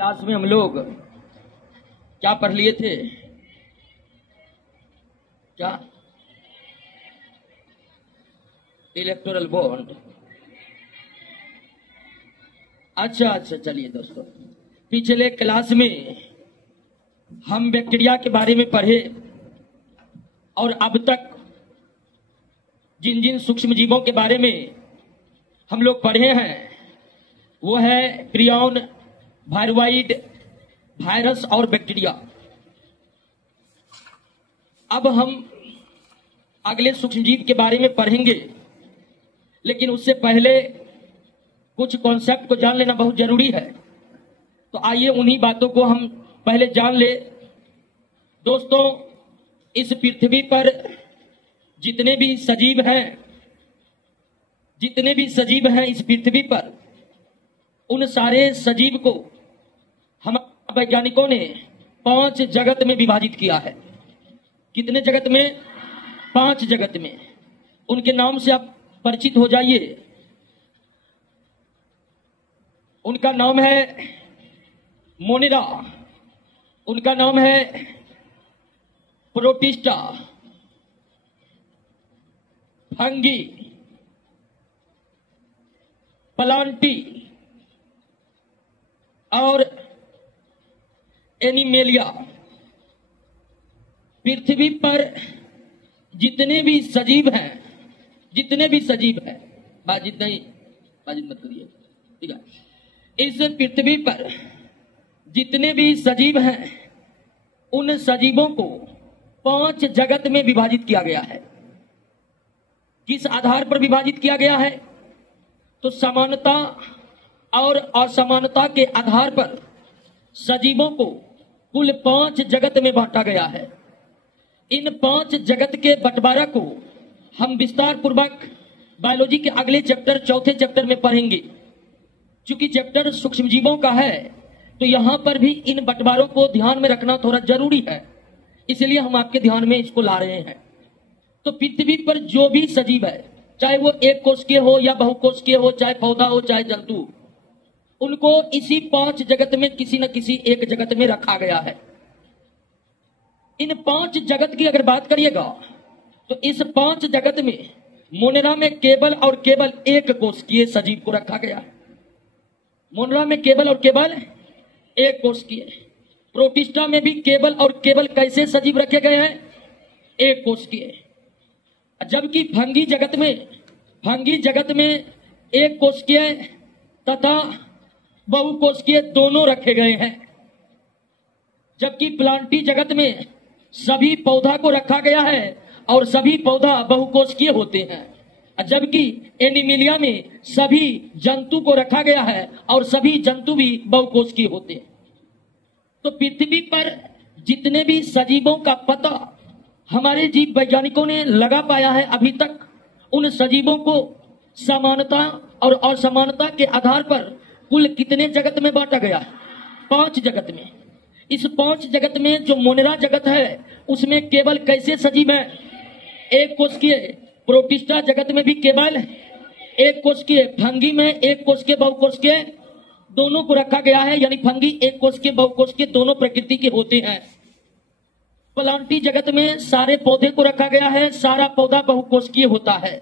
Class में हम लोग क्या पढ़ लिए थे? क्या? Electoral bond. अच्छा, चलिए दोस्तों, पिछले क्लास में हम बैक्टीरिया के बारे में पढ़े और अब तक जिन जिन सूक्ष्म जीवों के बारे में हम लोग पढ़े हैं वो है प्रियॉन, वायरोइड, वायरस और बैक्टीरिया। अब हम अगले सूक्ष्मजीव के बारे में पढ़ेंगे, लेकिन उससे पहले कुछ कॉन्सेप्ट को जान लेना बहुत जरूरी है। तो आइए उन्हीं बातों को हम पहले जान ले। दोस्तों, इस पृथ्वी पर जितने भी सजीव हैं इस पृथ्वी पर, उन सारे सजीव को हम वैज्ञानिकों ने 5 जगत में विभाजित किया है। कितने जगत में? 5 जगत में। उनके नाम से आप परिचित हो जाइए। उनका नाम है मोनेरा, उनका नाम है प्रोटिस्टा, फंगी, प्लांटी और एनिमेलिया। पृथ्वी पर जितने भी सजीव हैं, बाजिद मत करिए, ठीक है। इस पृथ्वी पर जितने भी सजीव हैं उन सजीवों को 5 जगत में विभाजित किया गया है। किस आधार पर विभाजित किया गया है? तो समानता और असमानता के आधार पर सजीवों को कुल 5 जगत में बांटा गया है। इन 5 जगत के बंटवारा को हम विस्तार पूर्वक बायोलॉजी के अगले चैप्टर, चौथे चैप्टर में पढ़ेंगे। चूंकि चैप्टर सूक्ष्मजीवों का है तो यहां पर भी इन बंटवारों को ध्यान में रखना थोड़ा जरूरी है, इसलिए हम आपके ध्यान में इसको ला रहे हैं। तो पृथ्वी पर जो भी सजीव है, चाहे वो एक कोशिकीय हो या बहुकोशिकीय हो, चाहे पौधा हो चाहे जंतु, उनको इसी 5 जगत में किसी न किसी एक जगत में रखा गया है। इन 5 जगत की अगर बात करिएगा तो इस 5 जगत में मोनेरा में केवल और केवल एक कोशिकीय सजीव को रखा गया है। मोनेरा में केवल और केवल एक कोशिकीय। प्रोटिस्टा में भी केवल और केवल कैसे सजीव रखे गए हैं? एक कोशिकीय। जबकि फंगी जगत में एक कोशिकीय तथा बहुकोशिकीय दोनों रखे गए हैं। जबकि प्लांटी जगत में सभी पौधा को रखा गया है और सभी पौधा बहुकोशिकीय होते हैं। जबकि एनिमिलिया में सभी जंतु को रखा गया है और सभी जंतु भी बहुकोशिकीय होते हैं। तो पृथ्वी पर जितने भी सजीवों का पता हमारे जीव वैज्ञानिकों ने लगा पाया है अभी तक, उन सजीवों को समानता और असमानता के आधार पर कुल कितने जगत में बांटा गया है? 5 जगत में। इस 5 जगत में जो मोनेरा जगत है उसमें केवल कैसे सजीव है? एक कोशिकीय। प्रोटिस्टा जगत में भी केवल एक कोशिकीय। फंगी में एक कोशिकीय बहुकोशिकीय दोनों को रखा गया है, यानी फंगी एक कोशिकीय बहुकोशिकीय दोनों प्रकृति के होते हैं। प्लांटी जगत में सारे पौधे को रखा गया है, सारा पौधा बहुकोशिकीय होता है।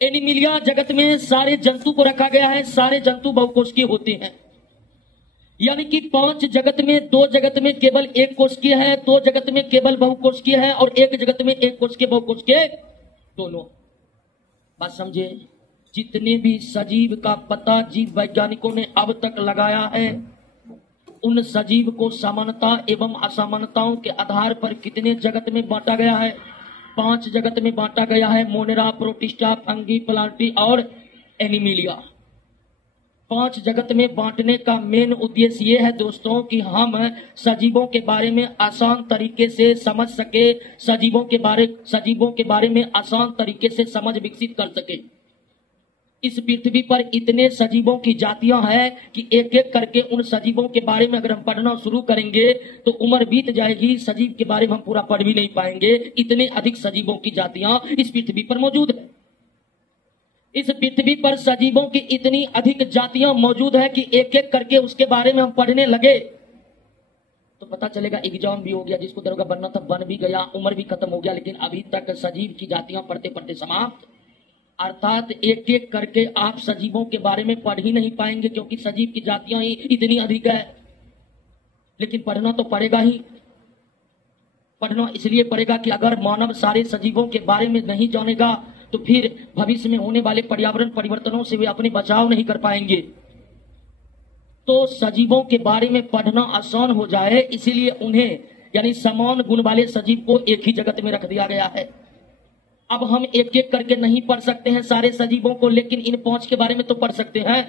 एनिमिलिया जगत में सारे जंतु को रखा गया है, सारे जंतु बहुकोशिकीय होते हैं। यानी कि 5 जगत में 2 जगत में केवल एक कोशिकीय है, 2 जगत में केवल बहुकोशिकीय है और एक जगत में एक कोशिकीय बहुकोशिकीय दोनों। बात समझे? जितने भी सजीव का पता जीव वैज्ञानिकों ने अब तक लगाया है, उन सजीव को समानता एवं असमानताओं के आधार पर कितने जगत में बांटा गया है? 5 जगत में बांटा गया है। मोनेरा, प्रोटिस्टा, फंगी, प्लांटी और एनिमिलिया। 5 जगत में बांटने का मेन उद्देश्य ये है दोस्तों कि हम सजीवों के बारे में आसान तरीके से समझ सके, सजीवों के बारे में आसान तरीके से समझ विकसित कर सके। इस पृथ्वी पर इतने सजीवों की जातियां हैं कि एक एक करके उन सजीवों के बारे में अगर हम पढ़ना शुरू करेंगे तो उम्र बीत जाएगी, सजीव के बारे में हम पूरा पढ़ भी नहीं पाएंगे। इतने अधिक सजीवों की जातियां इस पृथ्वी पर मौजूद है। इस पृथ्वी पर सजीवों की इतनी अधिक जातियां मौजूद है कि एक एक करके उसके बारे में हम पढ़ने लगे तो पता चलेगा। एग्जाम भी हो गया, जिसको दरोगा बनना था बन भी गया, उम्र भी खत्म हो गया, लेकिन अभी तक सजीव की जातियां पढ़ते पढ़ते समाप्त। अर्थात एक एक करके आप सजीवों के बारे में पढ़ ही नहीं पाएंगे, क्योंकि सजीव की जातियां ही इतनी अधिक है। लेकिन पढ़ना तो पड़ेगा ही। पढ़ना इसलिए पड़ेगा कि अगर मानव सारे सजीवों के बारे में नहीं जानेगा तो फिर भविष्य में होने वाले पर्यावरण परिवर्तनों से वे अपने बचाव नहीं कर पाएंगे। तो सजीवों के बारे में पढ़ना आसान हो जाए, इसीलिए उन्हें यानी समान गुण वाले सजीव को एक ही जगत में रख दिया गया है। अब हम एक एक करके नहीं पढ़ सकते हैं सारे सजीवों को, लेकिन इन 5 के बारे में तो पढ़ सकते हैं।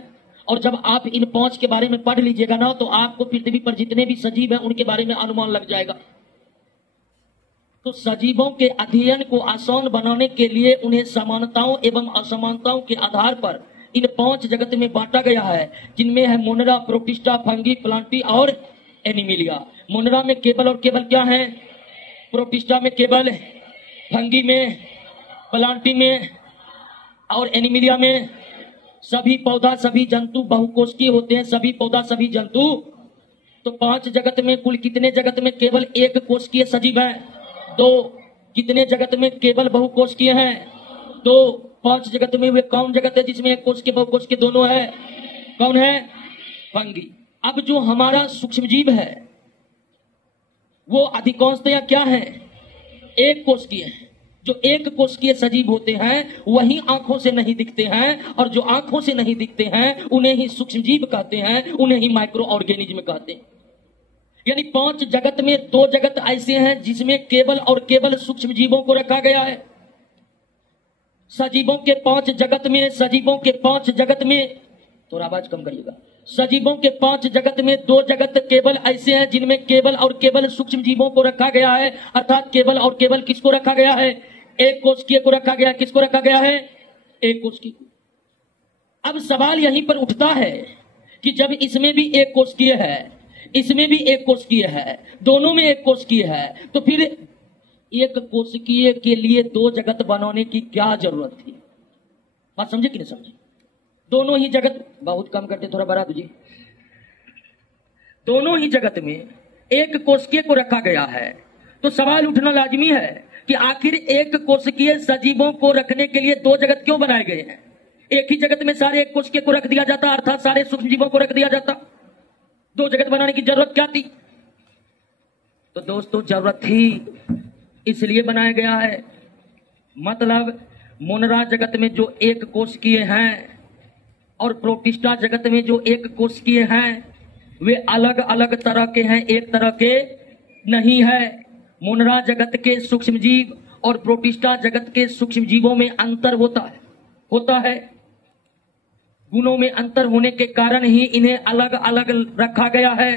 और जब आप इन 5 के बारे में पढ़ लीजिएगा ना, तो आपको पृथ्वी पर जितने भी सजीव हैं उनके बारे में अनुमान लग जाएगा। तो सजीवों के अध्ययन को आसान बनाने के लिए उन्हें समानताओं एवं असमानताओं के आधार पर इन 5 जगत में बांटा गया है, जिनमें है मोनरा, प्रोटिस्टा, फंगी, प्लांटी और एनिमिलिया। मोनरा में केवल और केवल क्या है? प्रोटिस्टा में केवल, फंगी में, प्लांटी में और एनिमिलिया में सभी पौधा सभी जंतु बहुकोष्ठीय होते हैं। सभी पौधा सभी जंतु। तो 5 जगत में कुल कितने जगत में केवल 1 कोशिकीय सजीव है? 2। कितने जगत में केवल बहुकोशिकीय हैं? 2। 5 जगत में वे कौन जगत है जिसमें 1 कोशिकीय बहुकोशिकीय दोनों है? कौन है? फंगी। अब जो हमारा सूक्ष्म जीव है वो अधिकांशतया क्या है? 1 कोशिकीय है। जो 1 कोशिकीय सजीव होते हैं वही आंखों से नहीं दिखते हैं, और जो आंखों से नहीं दिखते हैं उन्हें ही सूक्ष्म जीव कहते हैं, उन्हें ही माइक्रो ऑर्गेनिज्म कहते हैं। यानी 5 जगत में 2 जगत ऐसे हैं जिसमें केवल और केवल सूक्ष्म जीवों को रखा गया है। सजीवों के 5 जगत में, सजीवों के 5 जगत में, थोड़ा आवाज कम करिएगा, सजीवों के 5 जगत में 2 जगत केवल ऐसे हैं जिनमें केवल और केवल सूक्ष्म जीवों को रखा गया है। अर्थात केवल और केवल किसको रखा गया है? 1 कोशिकीय को रखा गया है। किसको रखा गया है? 1 कोशिकीय। अब सवाल यहीं पर उठता है कि जब इसमें भी 1 कोशिकीय है, इसमें भी 1 कोशिकीय है, दोनों में 1 कोशिकीय है, तो फिर 1 कोशिकीय के लिए 2 जगत बनाने की क्या जरूरत थी? बात समझे कि नहीं समझे? दोनों ही जगत, बहुत कम करते, थोड़ा बढ़ा दीजिए। दोनों ही जगत में 1 कोशिकीय को रखा गया है, तो सवाल उठना लाजमी है कि आखिर 1 कोशिकीय सजीवों को रखने के लिए 2 जगत क्यों बनाए गए हैं? एक ही जगत में सारे 1 कोशिकीय को रख दिया जाता, अर्थात सारे सूक्ष्म जीवों को रख दिया जाता। 2 जगत बनाने की जरूरत क्या थी? तो दोस्तों जरूरत थी, इसलिए बनाया गया है। मतलब मोनरा जगत में जो 1 कोशिकीय हैं और प्रोटिस्टा जगत में जो 1 कोशिकीय हैं वे अलग अलग तरह के हैं, एक तरह के नहीं है। मोनरा जगत के सूक्ष्म जीव और प्रोटिस्टा जगत के सूक्ष्म जीवों में अंतर होता है। गुणों में अंतर होने के कारण ही इन्हें अलग अलग रखा गया है।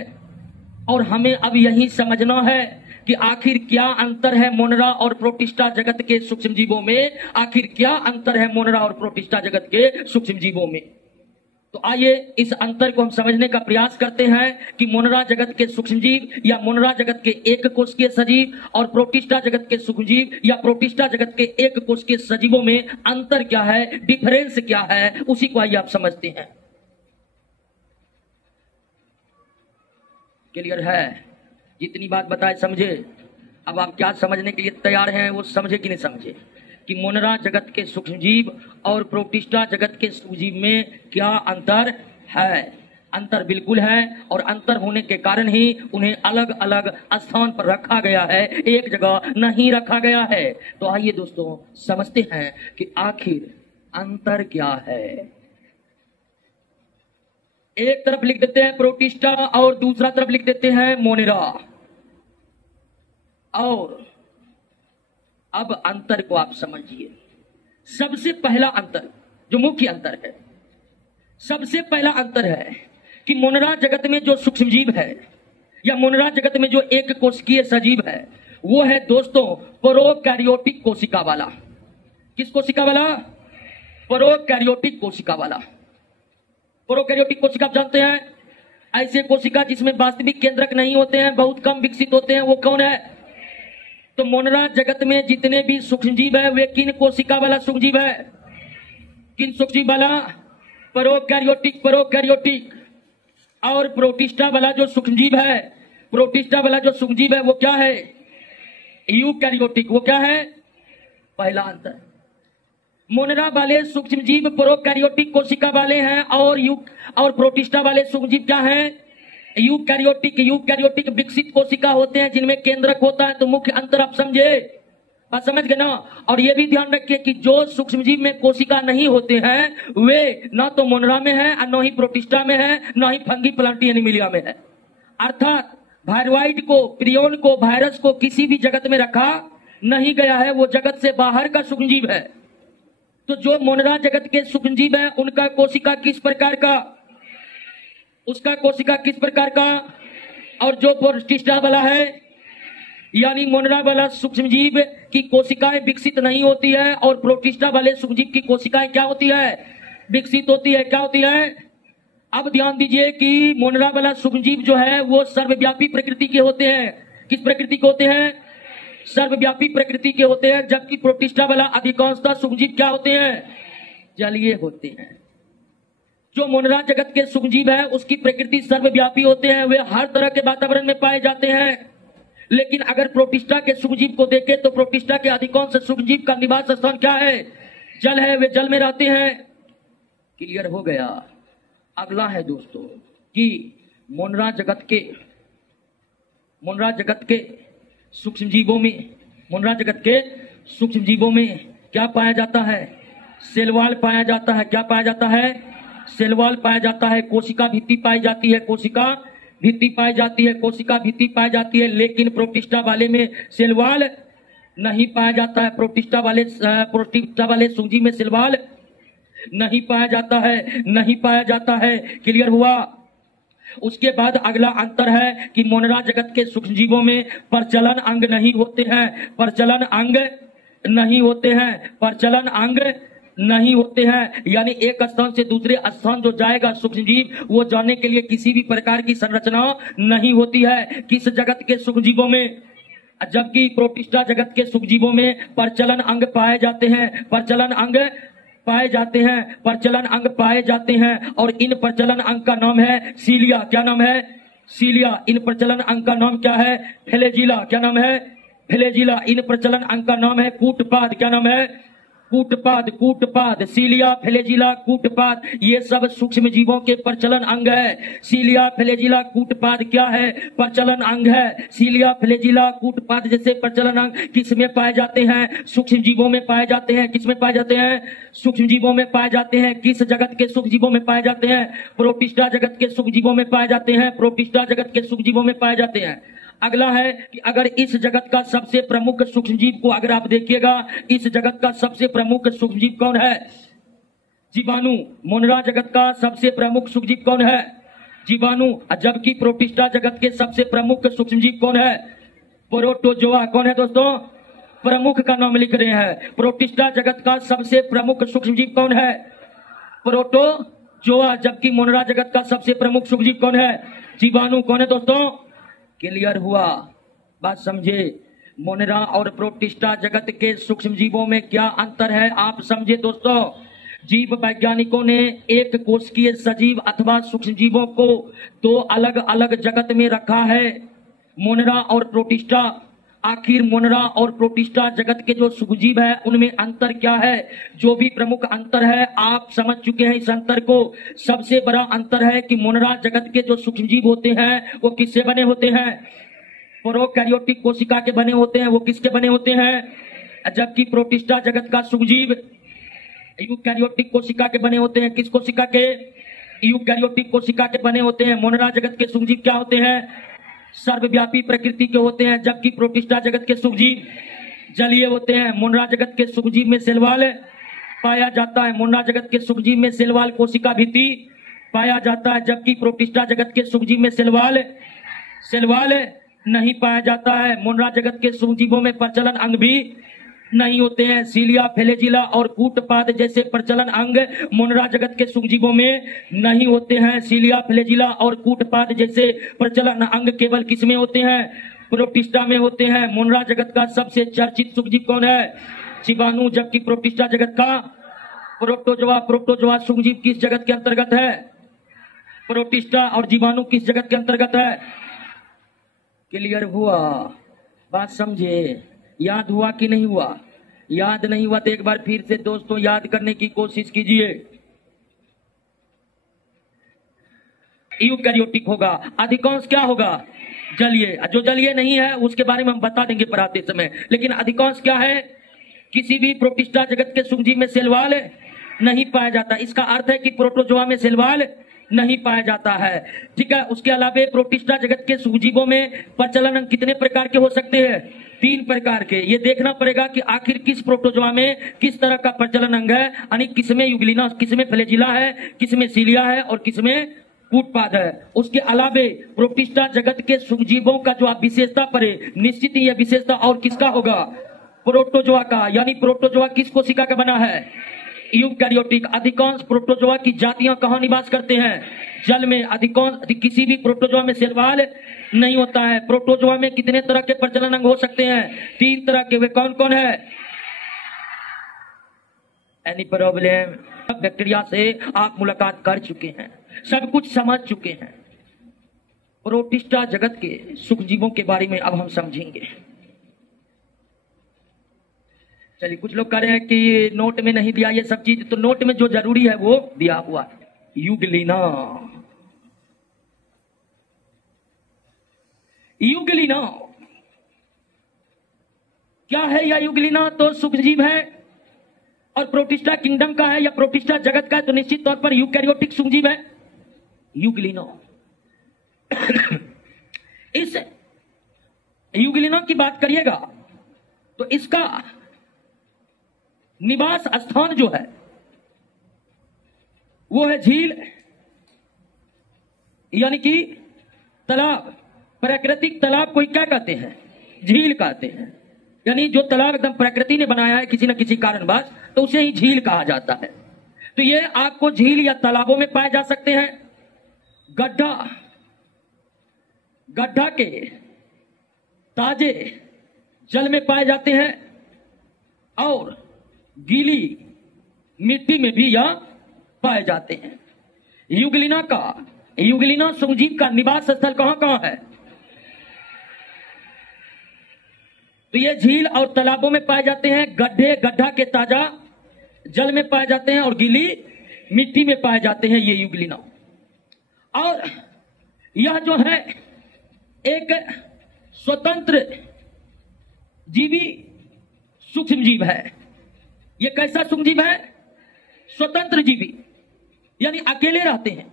और हमें अब यही समझना है कि आखिर क्या अंतर है मोनरा और प्रोटिस्टा जगत के सूक्ष्म जीवों में। आखिर क्या अंतर है मोनरा और प्रोटिस्टा जगत के सूक्ष्म जीवों में। तो आइए इस अंतर को हम समझने का प्रयास करते हैं कि मोनरा जगत के सूक्ष्म जीव या मोनरा जगत के 1 कोशिकीय सजीव और प्रोटिस्टा जगत के सूक्ष्म जीव या प्रोटिस्टा जगत के 1 कोशिकीय सजीवों में अंतर क्या है, डिफरेंस क्या है, उसी को आइए आप समझते हैं। क्लियर है? जितनी बात बताए समझे। अब आप क्या समझने के लिए तैयार हैं वो समझे कि नहीं समझे कि मोनरा जगत के सूक्ष्म जीव और प्रोटिस्टा जगत के सूक्ष्म जीव में क्या अंतर है? अंतर बिल्कुल है, और अंतर होने के कारण ही उन्हें अलग अलग स्थान पर रखा गया है, एक जगह नहीं रखा गया है। तो आइए दोस्तों समझते हैं कि आखिर अंतर क्या है। एक तरफ लिख देते हैं प्रोटिस्टा और दूसरा तरफ लिख देते हैं मोनेरा। और अब अंतर को आप समझिए। सबसे पहला अंतर, जो मुख्य अंतर है, सबसे पहला अंतर है कि मोनरा जगत में जो सूक्ष्म जीव है या मोनरा जगत में जो 1 कोशिकीय सजीव है वो है दोस्तों प्रोकैरियोटिक कोशिका वाला। किस कोशिका वाला? प्रोकैरियोटिक कोशिका वाला। प्रोकैरियोटिक कोशिका आप जानते हैं, ऐसे कोशिका जिसमें वास्तविक केंद्रक नहीं होते हैं, बहुत कम विकसित होते हैं, वो कौन है? तो मोनरा जगत में जितने भी सूक्ष्म जीव है वे किन कोशिका वाला सूक्ष्म जीव है? किन सूक्ष्मजीव वाला? प्रोकैरियोटिक और प्रोटिस्टा वाला जो सूक्ष्मजीव है, प्रोटिस्टा वाला जो सूक्ष्मजीव है वो क्या है? यूकैरियोटिक। वो क्या है? पहला अंतर। मोनरा वाले सूक्ष्मजीव प्रोकैरियोटिक कोशिका वाले हैं और प्रोटिस्टा वाले सूक्ष्मजीव क्या हैं? यूकैरियोटिक विकसित कोशिका होते हैं जिनमें केंद्रक होता है। तो मुख्य अंतर आप समझे? बात समझ गए ना? और ये भी ध्यान रखिए कि जो सूक्ष्मजीव में कोशिका नहीं होते हैं वे ना तो मोनरा में है, न ही प्रोटिस्टा में है, न ही फंगी प्लांटी एनिमिलिया में है। अर्थात वायरॉइड को, प्रियोन को, वायरस को किसी भी जगत में रखा नहीं गया है, वो जगत से बाहर का सूक्ष्मजीव है। तो जो मोनरा जगत के सूक्ष्मजीव है उनका कोशिका किस प्रकार का? उसका कोशिका किस प्रकार का? और जो प्रोटिस्टा वाला है यानी मोनरा वाला सूक्ष्मजीव की कोशिकाएं विकसित नहीं होती है और प्रोटिस्टा वाले सूक्ष्मजीव की कोशिकाएं क्या होती है? विकसित होती है। क्या होती है? अब ध्यान दीजिए कि मोनरा वाला सूक्ष्मजीव जो है वो सर्वव्यापी प्रकृति के होते हैं। किस प्रकृति के होते हैं? सर्वव्यापी प्रकृति के होते हैं। जबकि प्रोटिस्टा वाला अधिकांशतः सूक्ष्मजीव क्या होते हैं? जलीय होते हैं। जो मोनरा जगत के सूक्ष्मजीव है उसकी प्रकृति सर्वव्यापी होते हैं, वे हर तरह के वातावरण में पाए जाते हैं। लेकिन अगर प्रोटिस्टा के सूक्ष्मजीव को देखें तो प्रोटिस्टा के अधिकांश सूक्ष्मजीव का निवास स्थान क्या है? जल है, वे जल में रहते हैं। क्लियर हो गया? अगला है दोस्तों कि मोनरा जगत के सूक्ष्मजीवों में क्या पाया जाता है? सेलवाल पाया जाता है। क्या पाया जाता है? सेलवाल पाया जाता है। कोशिका भित्ति पाई जाती है। कोशिका भित्ति पाई जाती है। लेकिन प्रोटिस्टा वाले में सेलवाल नहीं पाया जाता है। प्रोटिस्टा वाले सूक्ष्मजीव में सेलवाल नहीं पाया जाता है। क्लियर हुआ? उसके बाद अगला अंतर है कि मोनरा जगत के सूक्ष्मजीवों में प्रचलन अंग नहीं होते हैं। यानी एक स्थान से दूसरे स्थान जो जाएगा सूक्ष्मजीव, वो जाने के लिए किसी भी प्रकार की संरचना नहीं होती है। किस जगत के सूक्ष्मजीवों में? जबकि प्रोटिस्टा जगत के सूक्ष्मजीवों में प्रचलन अंग पाए जाते हैं और इन प्रचलन अंग का नाम है सीलिया। क्या नाम है? सीलिया। इन प्रचलन अंग का नाम क्या है? फ्लैजिला। क्या नाम है? फ्लैजिला। इन प्रचलन अंग का नाम है कूटपाद। क्या नाम है? कूटपाद। सीलिया, फ्लैजिला, कूटपाद, ये सब सूक्ष्म जीवों के प्रचलन अंग है। सीलिया, फ्लैजिला, कूटपाद क्या है? प्रचलन अंग है। सीलिया, फ्लैजिला, कूटपाद जैसे प्रचलन अंग किस में पाए जाते हैं? सूक्ष्म जीवों में पाए जाते हैं। किस में पाए जाते हैं? सूक्ष्म जीवों में पाए जाते हैं। किस जगत के सूक्ष्म जीवों में पाए जाते हैं? प्रोटिस्टा जगत के सूक्ष्म जीवों में पाए जाते हैं। अगला है कि अगर इस जगत का सबसे प्रमुख सूक्ष्मजीव को अगर आप देखिएगा, इस जगत का सबसे प्रमुख सूक्ष्मजीव कौन है? जीवाणु। मोनरा जगत का सबसे प्रमुख सूक्ष्मजीव कौन है? जीवाणु। जबकि प्रोटिस्टा जगत के सबसे प्रमुख सूक्ष्मजीव कौन है? प्रोटोजोआ। कौन है दोस्तों? प्रमुख का नाम लिख रहे हैं। प्रोटिस्टा जगत का सबसे प्रमुख सूक्ष्मजीव कौन है? प्रोटोजोआ। जबकि मोनरा जगत का सबसे प्रमुख सूक्ष्मजीव कौन है? जीवाणु। कौन है दोस्तों? क्लियर हुआ? बात समझे? मोनरा और प्रोटिस्टा जगत के सूक्ष्मजीवों में क्या अंतर है आप समझे दोस्तों? जीव वैज्ञानिकों ने एक कोशिकीय सजीव अथवा सूक्ष्मजीवों को दो अलग अलग जगत में रखा है, मोनरा और प्रोटिस्टा। आखिर मोनरा और प्रोटिस्टा जगत के जो सूक्ष्मजीव है उनमें अंतर क्या है? जो भी प्रमुख अंतर है आप समझ चुके हैं इस अंतर को। सबसे बड़ा अंतर है कि मोनरा जगत के जो सूक्ष्मजीव होते हैं वो किससे बने होते हैं? प्रोकैरियोटिक कोशिका के बने होते हैं। वो किसके बने होते हैं? जबकि प्रोटिस्टा जगत का सूक्ष्मजीव यूकैरियोटिक कोशिका के बने होते हैं। किस कोशिका के? यूकैरियोटिक कोशिका के बने होते हैं। मोनरा जगत के सूक्ष्मजीव क्या होते हैं? सर्वव्यापी प्रकृति के होते हैं। जबकि प्रोटिस्टा जगत के सूक्ष्मजीव जलीय होते हैं। मोनरा जगत के सूक्ष्मजीव में सेलवाल पाया जाता है। मोनरा जगत के सूक्ष्मजीव में सेलवाल कोशिका भित्ति पाया जाता है। जबकि प्रोटिस्टा जगत के सूक्ष्मजीव में सेलवाल नहीं पाया जाता है। मोनरा जगत के सूक्ष्मजीवों में प्रचलन अंग भी नहीं होते हैं। सीलिया, फ्लैजिला और कूटपाद जैसे प्रचलन अंग मोनरा जगत के सूक्ष्मजीवों में नहीं होते हैं। सीलिया, फ्लैजिला और कूटपाद जैसे प्रचलन अंग केवल किसमें होते हैं? प्रोटिस्टा में होते हैं। मोनरा जगत का सबसे चर्चित सूक्ष्मजीव कौन है? जीवाणु। जबकि प्रोटिस्टा जगत का प्रोटोजोआ प्रोटोजोआ सूक्ष्मजीव किस जगत के अंतर्गत है? प्रोटिस्टा और जीवाणु किस जगत के अंतर्गत है? क्लियर हुआ? बात समझे? याद हुआ कि नहीं हुआ? याद नहीं हुआ तो एक बार फिर से दोस्तों याद करने की कोशिश कीजिए। यूकैरियोटिक होगा, अधिकांश क्या होगा? जलीय। जो जलीय नहीं है उसके बारे में हम बता देंगे पढ़ाते समय, लेकिन अधिकांश क्या है? किसी भी प्रोटिस्टा जगत के सूक्ष्मजीव में सेलवाल नहीं पाया जाता। इसका अर्थ है कि प्रोटोजोआ में सेलवाल नहीं पाया जाता है। ठीक है। उसके अलावा प्रोटिस्टा जगत के सूक्ष्मजीवों में प्रचलन अंग कितने प्रकार के हो सकते हैं? 3 प्रकार के। ये देखना पड़ेगा कि आखिर किस प्रोटोजोआ में किस तरह का प्रचलन अंग है, यानी किसमें यूग्लिना, किसमें फ्लैजिला है, किसमें सीलिया है और किसमें कूटपाद है। उसके अलावे प्रोटिस्टा जगत के सूक्ष्मजीवों का जो आप विशेषता पढ़े, निश्चित ही यह विशेषता और किसका होगा? प्रोटोजोआ का। यानी प्रोटोजोआ किस कोशिका का बना है? यूकैरियोटिक। अधिकांश प्रोटोजोआ की जातियां कहां निवास करते हैं? जल में। अधिकांश किसी भी प्रोटोजोआ में सेलवाल नहीं होता है। प्रोटोजोआ में कितने तरह के प्रजनन अंग हो सकते हैं? 3 तरह के। वे कौन कौन है? Any problem? बैक्टीरिया से आप मुलाकात कर चुके हैं, सब कुछ समझ चुके हैं। प्रोटिस्टा जगत के सूक्ष्मजीवों के बारे में अब हम समझेंगे। चलिए, कुछ लोग कह रहे हैं कि नोट में नहीं दिया ये सब चीज, तो नोट में जो जरूरी है वो दिया हुआ है। यूग्लिना। यूग्लिना क्या है? यह यूग्लिना तो सूक्ष्मजीव है और प्रोटिस्टा किंगडम का है या प्रोटिस्टा जगत का है, तो निश्चित तौर पर यूकैरियोटिक सूक्ष्मजीव है यूग्लिना। इस यूग्लिना की बात करिएगा तो इसका निवास स्थान जो है वो है झील, यानी कि तालाब। प्राकृतिक तालाब को क्या कहते हैं? झील कहते हैं। यानी जो तालाब एकदम प्रकृति ने बनाया है किसी न किसी कारणवश, तो उसे ही झील कहा जाता है। तो ये आपको झील या तालाबों में पाए जा सकते हैं। गड्ढा, गड्ढा के ताजे जल में पाए जाते हैं और गीली मिट्टी में भी यह पाए जाते हैं। यूग्लिना सूक्ष्मजीव का निवास स्थल कहां कहां है? तो ये झील और तालाबों में पाए जाते हैं, गड्ढा के ताजा जल में पाए जाते हैं और गीली मिट्टी में पाए जाते हैं ये यूग्लिना। और यह जो है एक स्वतंत्र जीवी सूक्ष्मजीव है। ये कैसा सूक्ष्मजीव है? स्वतंत्र जीवी, यानी अकेले रहते हैं।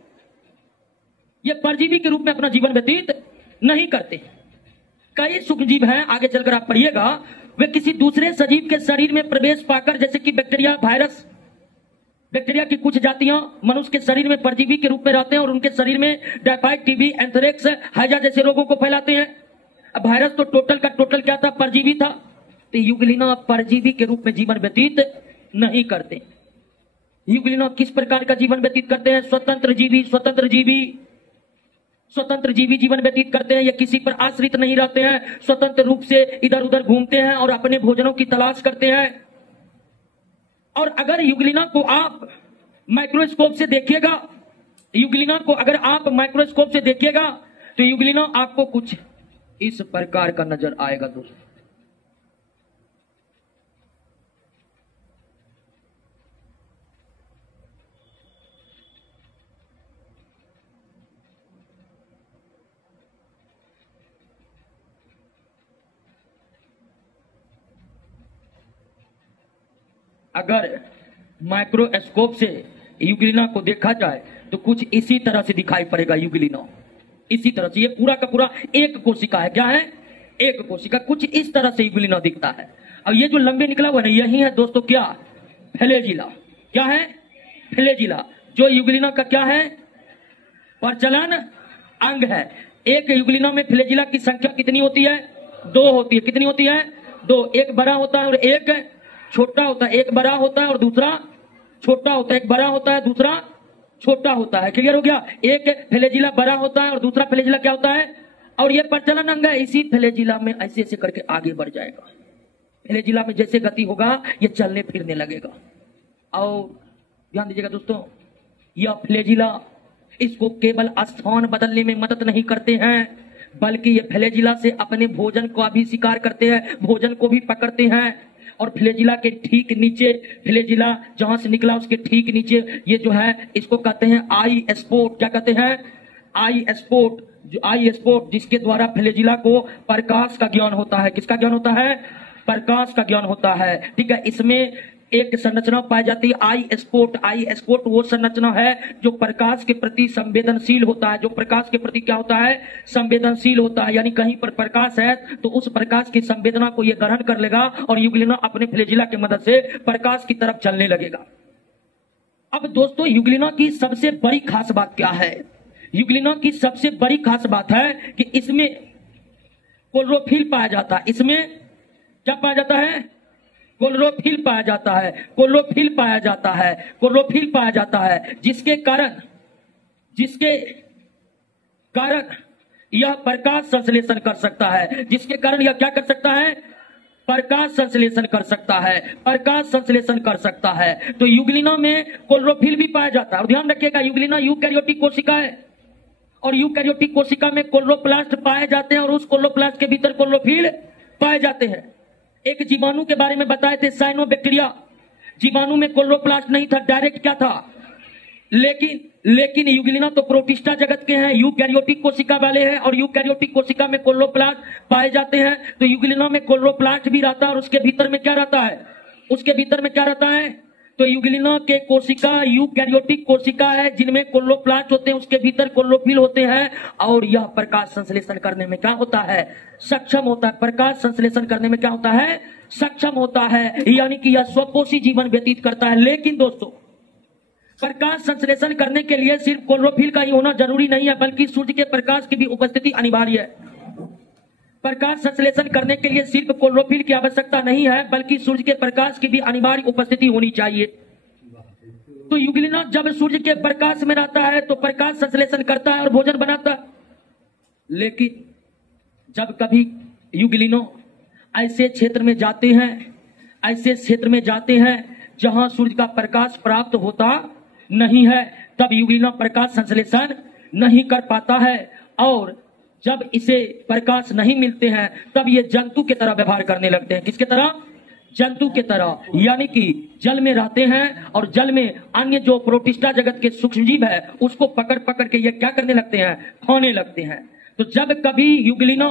ये परजीवी के रूप में अपना जीवन व्यतीत नहीं करते। कई सूक्ष्मजीव हैं, आगे चलकर आप पढ़िएगा, वे किसी दूसरे सजीव के शरीर में प्रवेश पाकर, जैसे कि बैक्टीरिया, वायरस, बैक्टीरिया की कुछ जातियां मनुष्य के शरीर में परजीवी के रूप में रहते हैं और उनके शरीर में टाइफाइड, टीबी, एंथ्रेक्स, हैजा जैसे रोगों को फैलाते हैं। अब वायरस तो टोटल का टोटल क्या था? परजीवी था। तो यूग्लिना परजीवी के रूप में जीवन व्यतीत नहीं करते। यूग्लिना किस प्रकार का जीवन व्यतीत करते हैं? स्वतंत्र जीवी जीवन व्यतीत करते हैं। ये किसी पर आश्रित नहीं रहते हैं, स्वतंत्र रूप से इधर उधर घूमते हैं और अपने भोजनों की तलाश करते हैं। और अगर यूग्लिना को आप माइक्रोस्कोप से देखिएगा, यूग्लिना को अगर आप माइक्रोस्कोप से देखिएगा तो यूग्लिना आपको कुछ इस प्रकार का नजर आएगा दोस्तों। अगर माइक्रोस्कोप से यूग्लिना को देखा जाए तो कुछ इसी तरह से दिखाई पड़ेगा यूग्लिना। इसी तरह से ये पूरा का पूरा एक कोशिका है। क्या है? एक कोशिका। कुछ इस तरह से यूग्लिना दिखता है। और ये जो लंबे निकला हुआ है यही है दोस्तों क्या? फ्लैजिला। क्या है? फ्लैजिला, जो यूग्लिना का क्या है? प्रचलन अंग है। एक यूग्लिना में फ्लैजिला की संख्या कितनी होती है? 2 होती है। कितनी होती है? 2। एक बड़ा होता है और एक छोटा होता है। एक बड़ा होता है और दूसरा छोटा होता है। एक बड़ा होता है, दूसरा छोटा होता है। क्लियर हो गया? एक फ्लैजिला बड़ा होता है और दूसरा फ्लैजिला क्या होता है? और ये प्रचलन अंग है। इसी फ्लैजिला में ऐसे ऐसे करके आगे बढ़ जाएगा। फ्लैजिला में जैसे गति होगा ये चलने फिरने लगेगा। और ध्यान दीजिएगा दोस्तों, यह फ्लैजिला इसको केवल स्थान बदलने में मदद नहीं करते हैं, बल्कि ये फ्लैजिला से अपने भोजन को भी शिकार करते हैं, भोजन को भी पकड़ते हैं। और फ्लैजिला के ठीक नीचे, फ्लैजिला जहां से निकला उसके ठीक नीचे ये जो है इसको कहते हैं आई स्पोर्ट। क्या कहते हैं? आई स्पोर्ट। जो आई स्पोर्ट जिसके द्वारा फ्लैजिला को प्रकाश का ज्ञान होता है। किसका ज्ञान होता है? प्रकाश का ज्ञान होता है। ठीक है, इसमें एक संरचना पाई जाती है आई स्पोर्ट। आई स्पोर्ट वो संरचना है जो प्रकाश के प्रति संवेदनशील होता है, जो प्रकाश के प्रति क्या होता है? संवेदनशील होता है। यानी कहीं पर प्रकाश है तो उस प्रकाश की संवेदना को ये ग्रहण कर लेगा और यूग्लिना अपने फ्लैजिला की मदद से प्रकाश की तरफ चलने लगेगा। अब दोस्तों, यूग्लिना की सबसे बड़ी खास बात क्या है? यूग्लिना की सबसे बड़ी खास बात है कि इसमें क्लोरोफिल पाया जाता है। इसमें क्या पाया जाता है? क्लोरोफिल पाया जाता है। क्लोरोफिल पाया जाता है। क्लोरोफिल पाया जाता है जिसके कारण यह प्रकाश संश्लेषण कर सकता है। जिसके कारण यह क्या कर सकता है? प्रकाश संश्लेषण कर सकता है। प्रकाश संश्लेषण कर सकता है। तो यूग्लिना में क्लोरोफिल भी पाया जाता है। और ध्यान रखिएगा, यूग्लिना यूकैरियोटिक कोशिका है और यूकैरियोटिक कोशिका में क्लोरोप्लास्ट पाए जाते हैं और उस क्लोरोप्लास्ट के भीतर क्लोरोफिल पाए जाते हैं। एक जीवाणु के बारे में बताए थे, साइनोबैक्टीरिया। जीवाणु में क्लोरोप्लास्ट नहीं था, डायरेक्ट क्या था? लेकिन यूग्लिना तो प्रोटिस्टा जगत के हैं, यूकैरियोटिक कोशिका वाले हैं और यूकैरियोटिक कोशिका में क्लोरोप्लास्ट पाए जाते हैं। तो यूग्लिना में क्लोरोप्लास्ट भी रहता है और उसके भीतर में क्या रहता है? उसके भीतर में क्या रहता है? तो यूग्लिना के कोशिका यूकैरियोटिक कोशिका है जिनमें क्लोरोप्लास्ट होते हैं, उसके भीतर क्लोरोफिल होते हैं और यह प्रकाश संश्लेषण करने में क्या होता है? सक्षम होता है। प्रकाश संश्लेषण करने में क्या होता है? सक्षम होता है। यानी कि यह स्वपोषी जीवन व्यतीत करता है। लेकिन दोस्तों, प्रकाश संश्लेषण करने के लिए सिर्फ क्लोरोफिल का ही होना जरूरी नहीं है, बल्कि सूर्य के प्रकाश की भी उपस्थिति अनिवार्य है। प्रकाश संश्लेषण करने के लिए सिर्फ क्लोरोफिल की आवश्यकता नहीं है, बल्कि सूर्य के प्रकाश की भी अनिवार्य उपस्थिति होनी चाहिए। तो यूग्लिना जब सूर्य के प्रकाश में रहता है तो प्रकाश संश्लेषण करता है और भोजन बनाता है। लेकिन जब कभी यूग्लिना ऐसे क्षेत्र में जाते हैं जहां सूर्य का प्रकाश प्राप्त होता नहीं है, तब यूग्लिना प्रकाश संश्लेषण नहीं कर पाता है। और जब इसे प्रकाश नहीं मिलते हैं तब ये जंतु की तरह व्यवहार करने लगते हैं। किसके तरह? जंतु की तरह। यानी कि जल में रहते हैं और जल में अन्य जो प्रोटिस्टा जगत के सूक्ष्मजीव है उसको पकड़ पकड़ के ये क्या करने लगते हैं? खाने लगते हैं। तो जब कभी यूग्लिना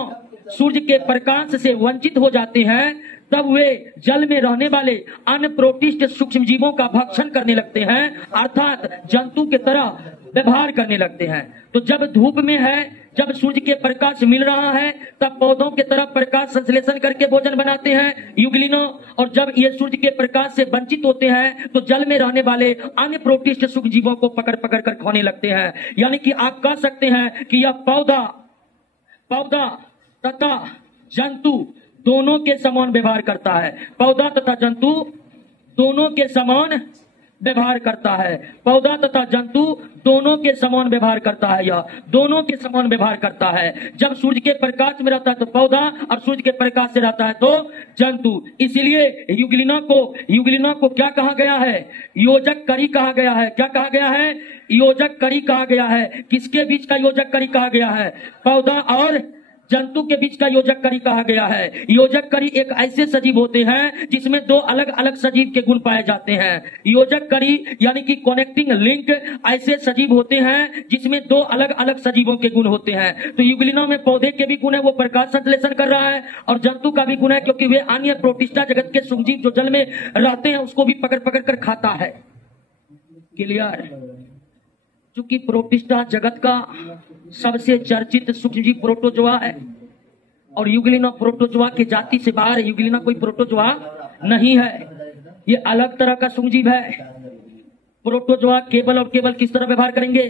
सूर्य के प्रकाश से वंचित हो जाते हैं तब वे जल में रहने वाले अन्य प्रोटिस्ट सूक्ष्म जीवों का भक्षण करने लगते हैं, अर्थात जंतु की तरह व्यवहार करने लगते हैं। तो जब धूप में है, जब सूर्य के प्रकाश मिल रहा है, तब पौधों की तरफ प्रकाश संश्लेषण करके भोजन बनाते हैं यूग्लिना। और जब ये सूर्य के प्रकाश से वंचित होते हैं तो जल में रहने वाले अन्य प्रोटिस्ट सूक्ष्म जीवों को पकड़ पकड़ कर खाने लगते हैं। यानी कि आप कह सकते हैं कि यह पौधा तथा जंतु दोनों के समान व्यवहार करता है। पौधा तथा जंतु दोनों के समान व्यवहार करता है। पौधा तथा जंतु दोनों के समान व्यवहार करता है। यह दोनों के समान व्यवहार करता है। जब सूर्य के प्रकाश में रहता है तो पौधा और सूर्य के प्रकाश से रहता है तो जंतु। इसलिए यूग्लिना को क्या कहा गया है? योजक कड़ी कहा गया है। क्या कहा गया है? योजक कड़ी कहा गया है। किसके बीच का योजक कड़ी कहा गया है? पौधा और जंतु के बीच का योजक कड़ी कहा गया है। योजक कड़ी एक ऐसे सजीव होते हैं जिसमें दो अलग अलग सजीव के गुण पाए जाते हैं। योजक कड़ी यानी कि कनेक्टिंग लिंक ऐसे सजीव होते हैं जिसमें दो अलग अलग सजीवों के गुण होते हैं। तो यूग्लिना में पौधे के भी गुण है, वो प्रकाश संश्लेषण कर रहा है, और जंतु का भी गुण है क्योंकि वे अन्य प्रोटिस्टा जगत के सूक्ष्मजीव जो जल में रहते हैं उसको भी पकड़ पकड़ कर खाता है। क्लियर? चूंकि प्रोटिस्टा जगत का सबसे चर्चित सूक्ष्मजीव प्रोटोजोआ है और यूग्लिना प्रोटोजोआ की जाति से बाहर है। यूग्लिना कोई प्रोटोजोआ नहीं है, ये अलग तरह का सूक्ष्मजीव है। प्रोटोजोआ केवल और केवल किस तरह व्यवहार करेंगे?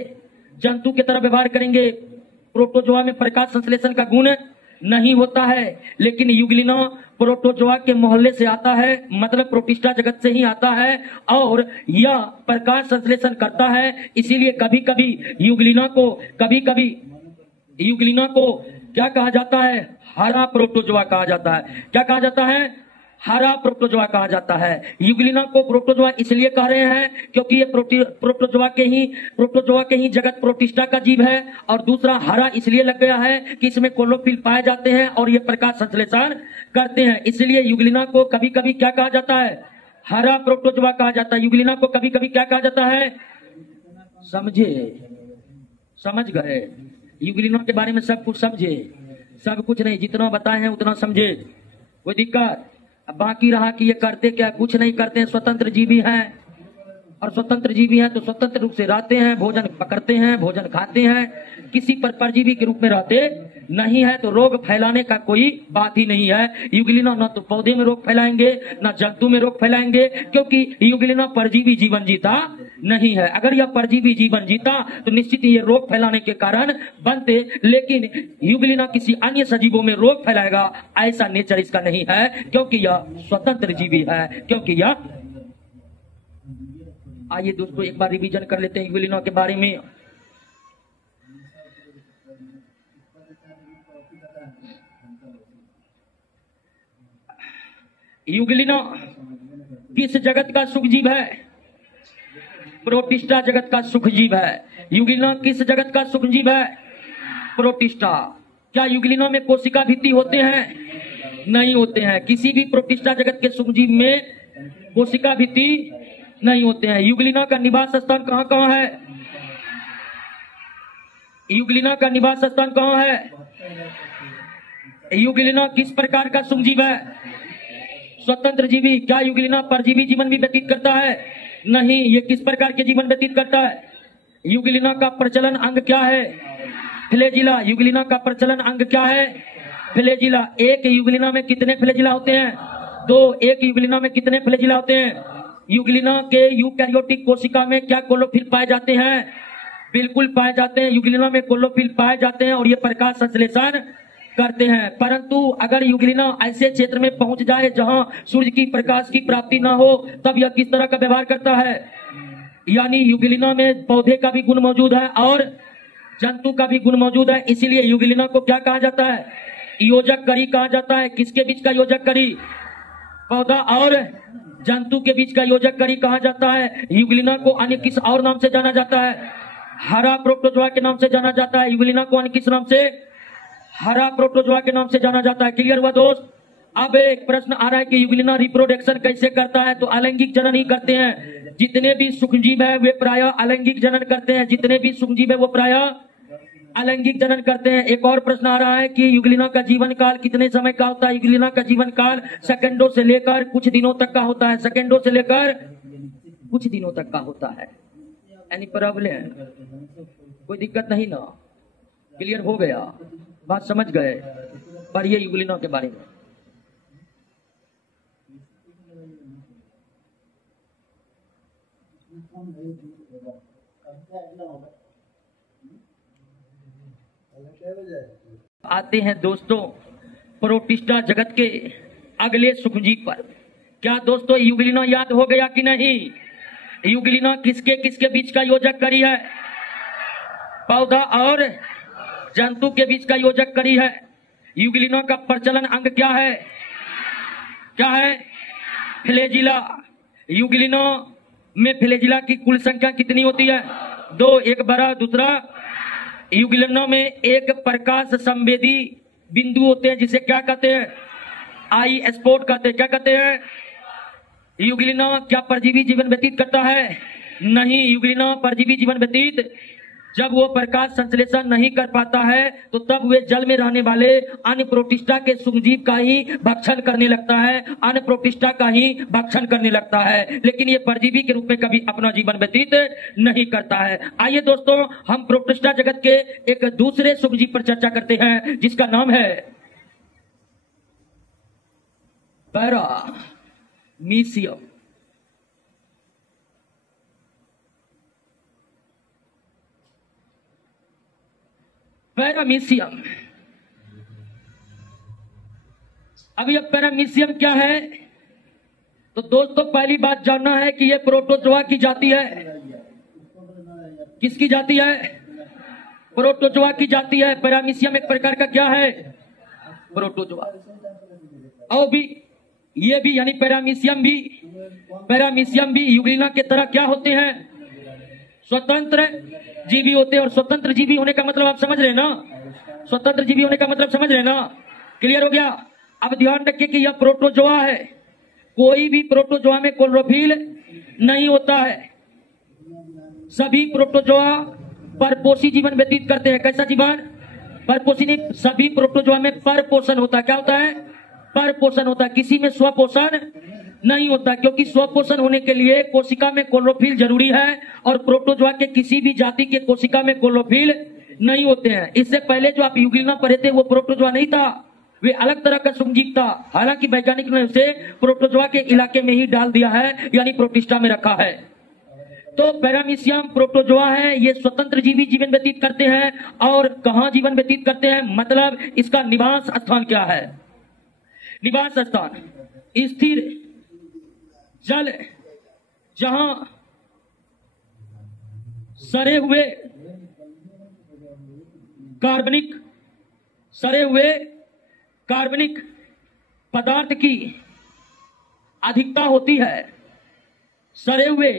जंतु की तरह व्यवहार करेंगे। प्रोटोजोआ में प्रकाश संश्लेषण का गुण नहीं होता है, लेकिन यूग्लिना प्रोटोजोआ के मोहल्ले से आता है, मतलब प्रोटिस्टा जगत से ही आता है और यह प्रकाश संश्लेषण करता है। इसीलिए कभी कभी यूग्लिना को क्या कहा जाता है? हरा प्रोटोजोआ कहा जाता है। क्या कहा जाता है? हरा प्रोटोजोआ कहा जाता है। यूग्लिना को प्रोटोजोआ इसलिए कह रहे हैं क्योंकि ये प्रोटोजोआ के ही जगत प्रोटिस्टा का जीव है, और दूसरा हरा इसलिए लग गया है कि इसमें क्लोरोफिल पाए जाते हैं और ये प्रकाश संश्लेषण करते हैं। इसलिए यूग्लिना को कभी कभी क्या कहा जाता है? हरा प्रोटोजोआ कहा जाता है। यूग्लिना को कभी कभी क्या कहा जाता है? समझे? समझ गए? यूग्लिना के बारे में सब कुछ समझे? सब कुछ नहीं, जितना बताए हैं उतना समझे। कोई दिक्कत? अब बाकी रहा कि ये करते क्या? कुछ नहीं करते हैं, स्वतंत्र जीवी हैं। और स्वतंत्र जीवी हैं तो स्वतंत्र रूप से रहते हैं, भोजन पकड़ते हैं, भोजन खाते हैं, किसी पर परजीवी के रूप में रहते नहीं है, तो रोग फैलाने का कोई बात ही नहीं है। यूग्लिना न तो पौधे में रोग फैलाएंगे, न जंतु में रोग फैलाएंगे, क्योंकि यूग्लिना परजीवी जीवन जीता नहीं है। अगर यह परजीवी जीवन जीता तो निश्चित ही ये रोग फैलाने के कारण बनते, लेकिन यूग्लिना किसी अन्य सजीवों में रोग फैलाएगा ऐसा नेचर इसका नहीं है, क्योंकि यह स्वतंत्र जीवी है। क्योंकि यह, आइए दोस्तों एक बार रिवीजन कर लेते हैं यूग्लिना के बारे में। यूग्लिना किस जगत का सुख जीव है? प्रोटिस्टा जगत का सुख जीव है। यूग्लिना किस जगत का सुख जीव है? प्रोटिस्टा। क्या यूग्लिना में कोशिका भित्ति होते हैं? नहीं होते हैं। किसी भी प्रोटिस्टा जगत के सुख जीव में कोशिका भित्ति नहीं होते हैं। यूग्लिना का निवास स्थान कहाँ कहाँ है? यूग्लिना का निवास स्थान कहाँ है? यूग्लिना किस प्रकार का सुख जीव है? स्वतंत्र जीवी। क्या यूग्लिना परजीवी जीवन भी व्यतीत करता है? नहीं। ये किस प्रकार के जीवन व्यतीत करता है? यूग्लिना का प्रचलन अंग क्या है? फ्लैजिला। यूग्लिना का प्रचलन अंग क्या है? फ्लैजिला। एक यूग्लिना में कितने फ्लैजिला होते हैं? 2। एक यूग्लिना में कितने फ्लैजिला होते हैं? यूग्लिना के यूकैरियोटिक कोशिका में क्या क्लोरोफिल पाए जाते हैं? बिल्कुल पाए जाते हैं। यूग्लिना में क्लोरोफिल पाए जाते हैं और ये प्रकाश संश्लेषण करते हैं। परंतु अगर यूग्लिना ऐसे क्षेत्र में पहुंच जाए जहां सूर्य की प्रकाश की प्राप्ति न हो, तब यह किस तरह का व्यवहार करता है? यानी यूग्लिना में पौधे का भी गुण मौजूद है और जंतु का भी गुण मौजूद है। इसीलिए यूग्लिना को क्या कहा जाता है? योजक करी कहा जाता है। किसके बीच का योजक करी? पौधा और जंतु के बीच का योजक करी कहा जाता है। यूग्लिना को अन्य किस और नाम से जाना जाता है? हरा प्रोटोजोआ के नाम से जाना जाता है। यूग्लिना को अन्य किस नाम से? हरा प्रोटोजोआ के नाम से जाना जाता है। क्लियर हुआ दोस्त? अब एक प्रश्न आ रहा है कि यूग्लिना रिप्रोडक्शन कैसे करता है? तो अलैंगिक जनन ही करते हैं। जितने भी सूक्ष्मजीव है वे प्रायः अलैंगिक जनन करते हैं। जितने भी सूक्ष्मजीव है वो प्रायः अलैंगिक जनन करते हैं। एक और प्रश्न आ रहा है कि यूग्लिना का जीवन काल कितने समय का होता है? यूग्लिना का जीवन काल सेकंडों से लेकर कुछ दिनों तक का होता है। सेकंडों से लेकर कुछ दिनों तक का होता है। Any problem? कोई दिक्कत नहीं ना? क्लियर हो गया? बात समझ गए? पढ़िए यूग्लिना के बारे में। आते हैं दोस्तों प्रोटिस्टा जगत के अगले सूक्ष्मजीव पर। क्या दोस्तों यूग्लिना याद हो गया कि नहीं? यूग्लिना किसके किसके बीच का योजक करी है? पौधा और जंतु के बीच का योजक करी है। यूग्लिना का प्रचलन अंग क्या है? क्या है? फ्लैजिला। यूग्लिना में फ्लैजिला की कुल संख्या कितनी होती है? 2। एक बड़ा, दूसरा। यूग्लिना में एक प्रकाश संवेदी बिंदु होते हैं जिसे क्या कहते हैं? आई स्पॉट कहते हैं। क्या कहते हैं? यूग्लिना क्या परजीवी जीवन व्यतीत करता है? नहीं। यूग्लिना परजीवी जीवन व्यतीत जब वो प्रकाश संश्लेषण नहीं कर पाता है तो तब वे जल में रहने वाले अन्य प्रोटिस्टा के सूक्ष्मजीव का ही भक्षण करने लगता है, अन्य प्रोटिस्टा का ही भक्षण करने लगता है, लेकिन ये परजीवी के रूप में कभी अपना जीवन व्यतीत नहीं करता है। आइए दोस्तों हम प्रोटिस्टा जगत के एक दूसरे सूक्ष्मजीव पर चर्चा करते हैं जिसका नाम है पैरामीशियम। पैरामीशियम। अब यह पैरामीशियम क्या है? तो दोस्तों पहली बात जानना है कि यह प्रोटोजोआ की जाति है। किसकी जाति है? प्रोटोजोआ की जाति है। पैरामीशियम एक प्रकार का क्या है? प्रोटोजोआ। और भी ये भी यानी पैरामीशियम भी यूग्लिना के तरह क्या होते हैं? स्वतंत्र जीवी होते हैं। और स्वतंत्र जीवी होने का मतलब आप समझ रहे हैं ना? स्वतंत्र जीवी होने का मतलब समझ रहे हैं ना? क्लियर हो गया? अब ध्यान रखिए कि यह प्रोटोजोआ है। कोई भी प्रोटोजोआ में क्लोरोफिल नहीं होता है। सभी प्रोटोजोआ परपोषी जीवन व्यतीत करते हैं। कैसा जीवन? परपोषी नहीं, सभी प्रोटोजोआ में परपोषण होता है। क्या होता है? परपोषण होता है। किसी में स्वपोषण नहीं होता, क्योंकि स्वपोषण होने के लिए कोशिका में क्लोरोफिल जरूरी है, और प्रोटोजोआ के किसी भी जाति के कोशिका में क्लोरोफिल नहीं होते हैं। इससे पहले जो आप यूग्लिना पढ़े थे वो प्रोटोजोआ नहीं था, वे अलग तरह का सूक्ष्मजीव था। हालांकि वैज्ञानिक ने उसे प्रोटोजोआ के इलाके में ही डाल दिया है, यानी प्रोटिस्टा में रखा है। तो पैरामीशियम प्रोटोजोआ है, ये स्वतंत्र जीवी जीवन व्यतीत करते हैं। और कहां जीवन व्यतीत करते हैं? मतलब इसका निवास स्थान क्या है? निवास स्थान स्थिर जल, जहां सड़े हुए कार्बनिक पदार्थ की अधिकता होती है। सड़े हुए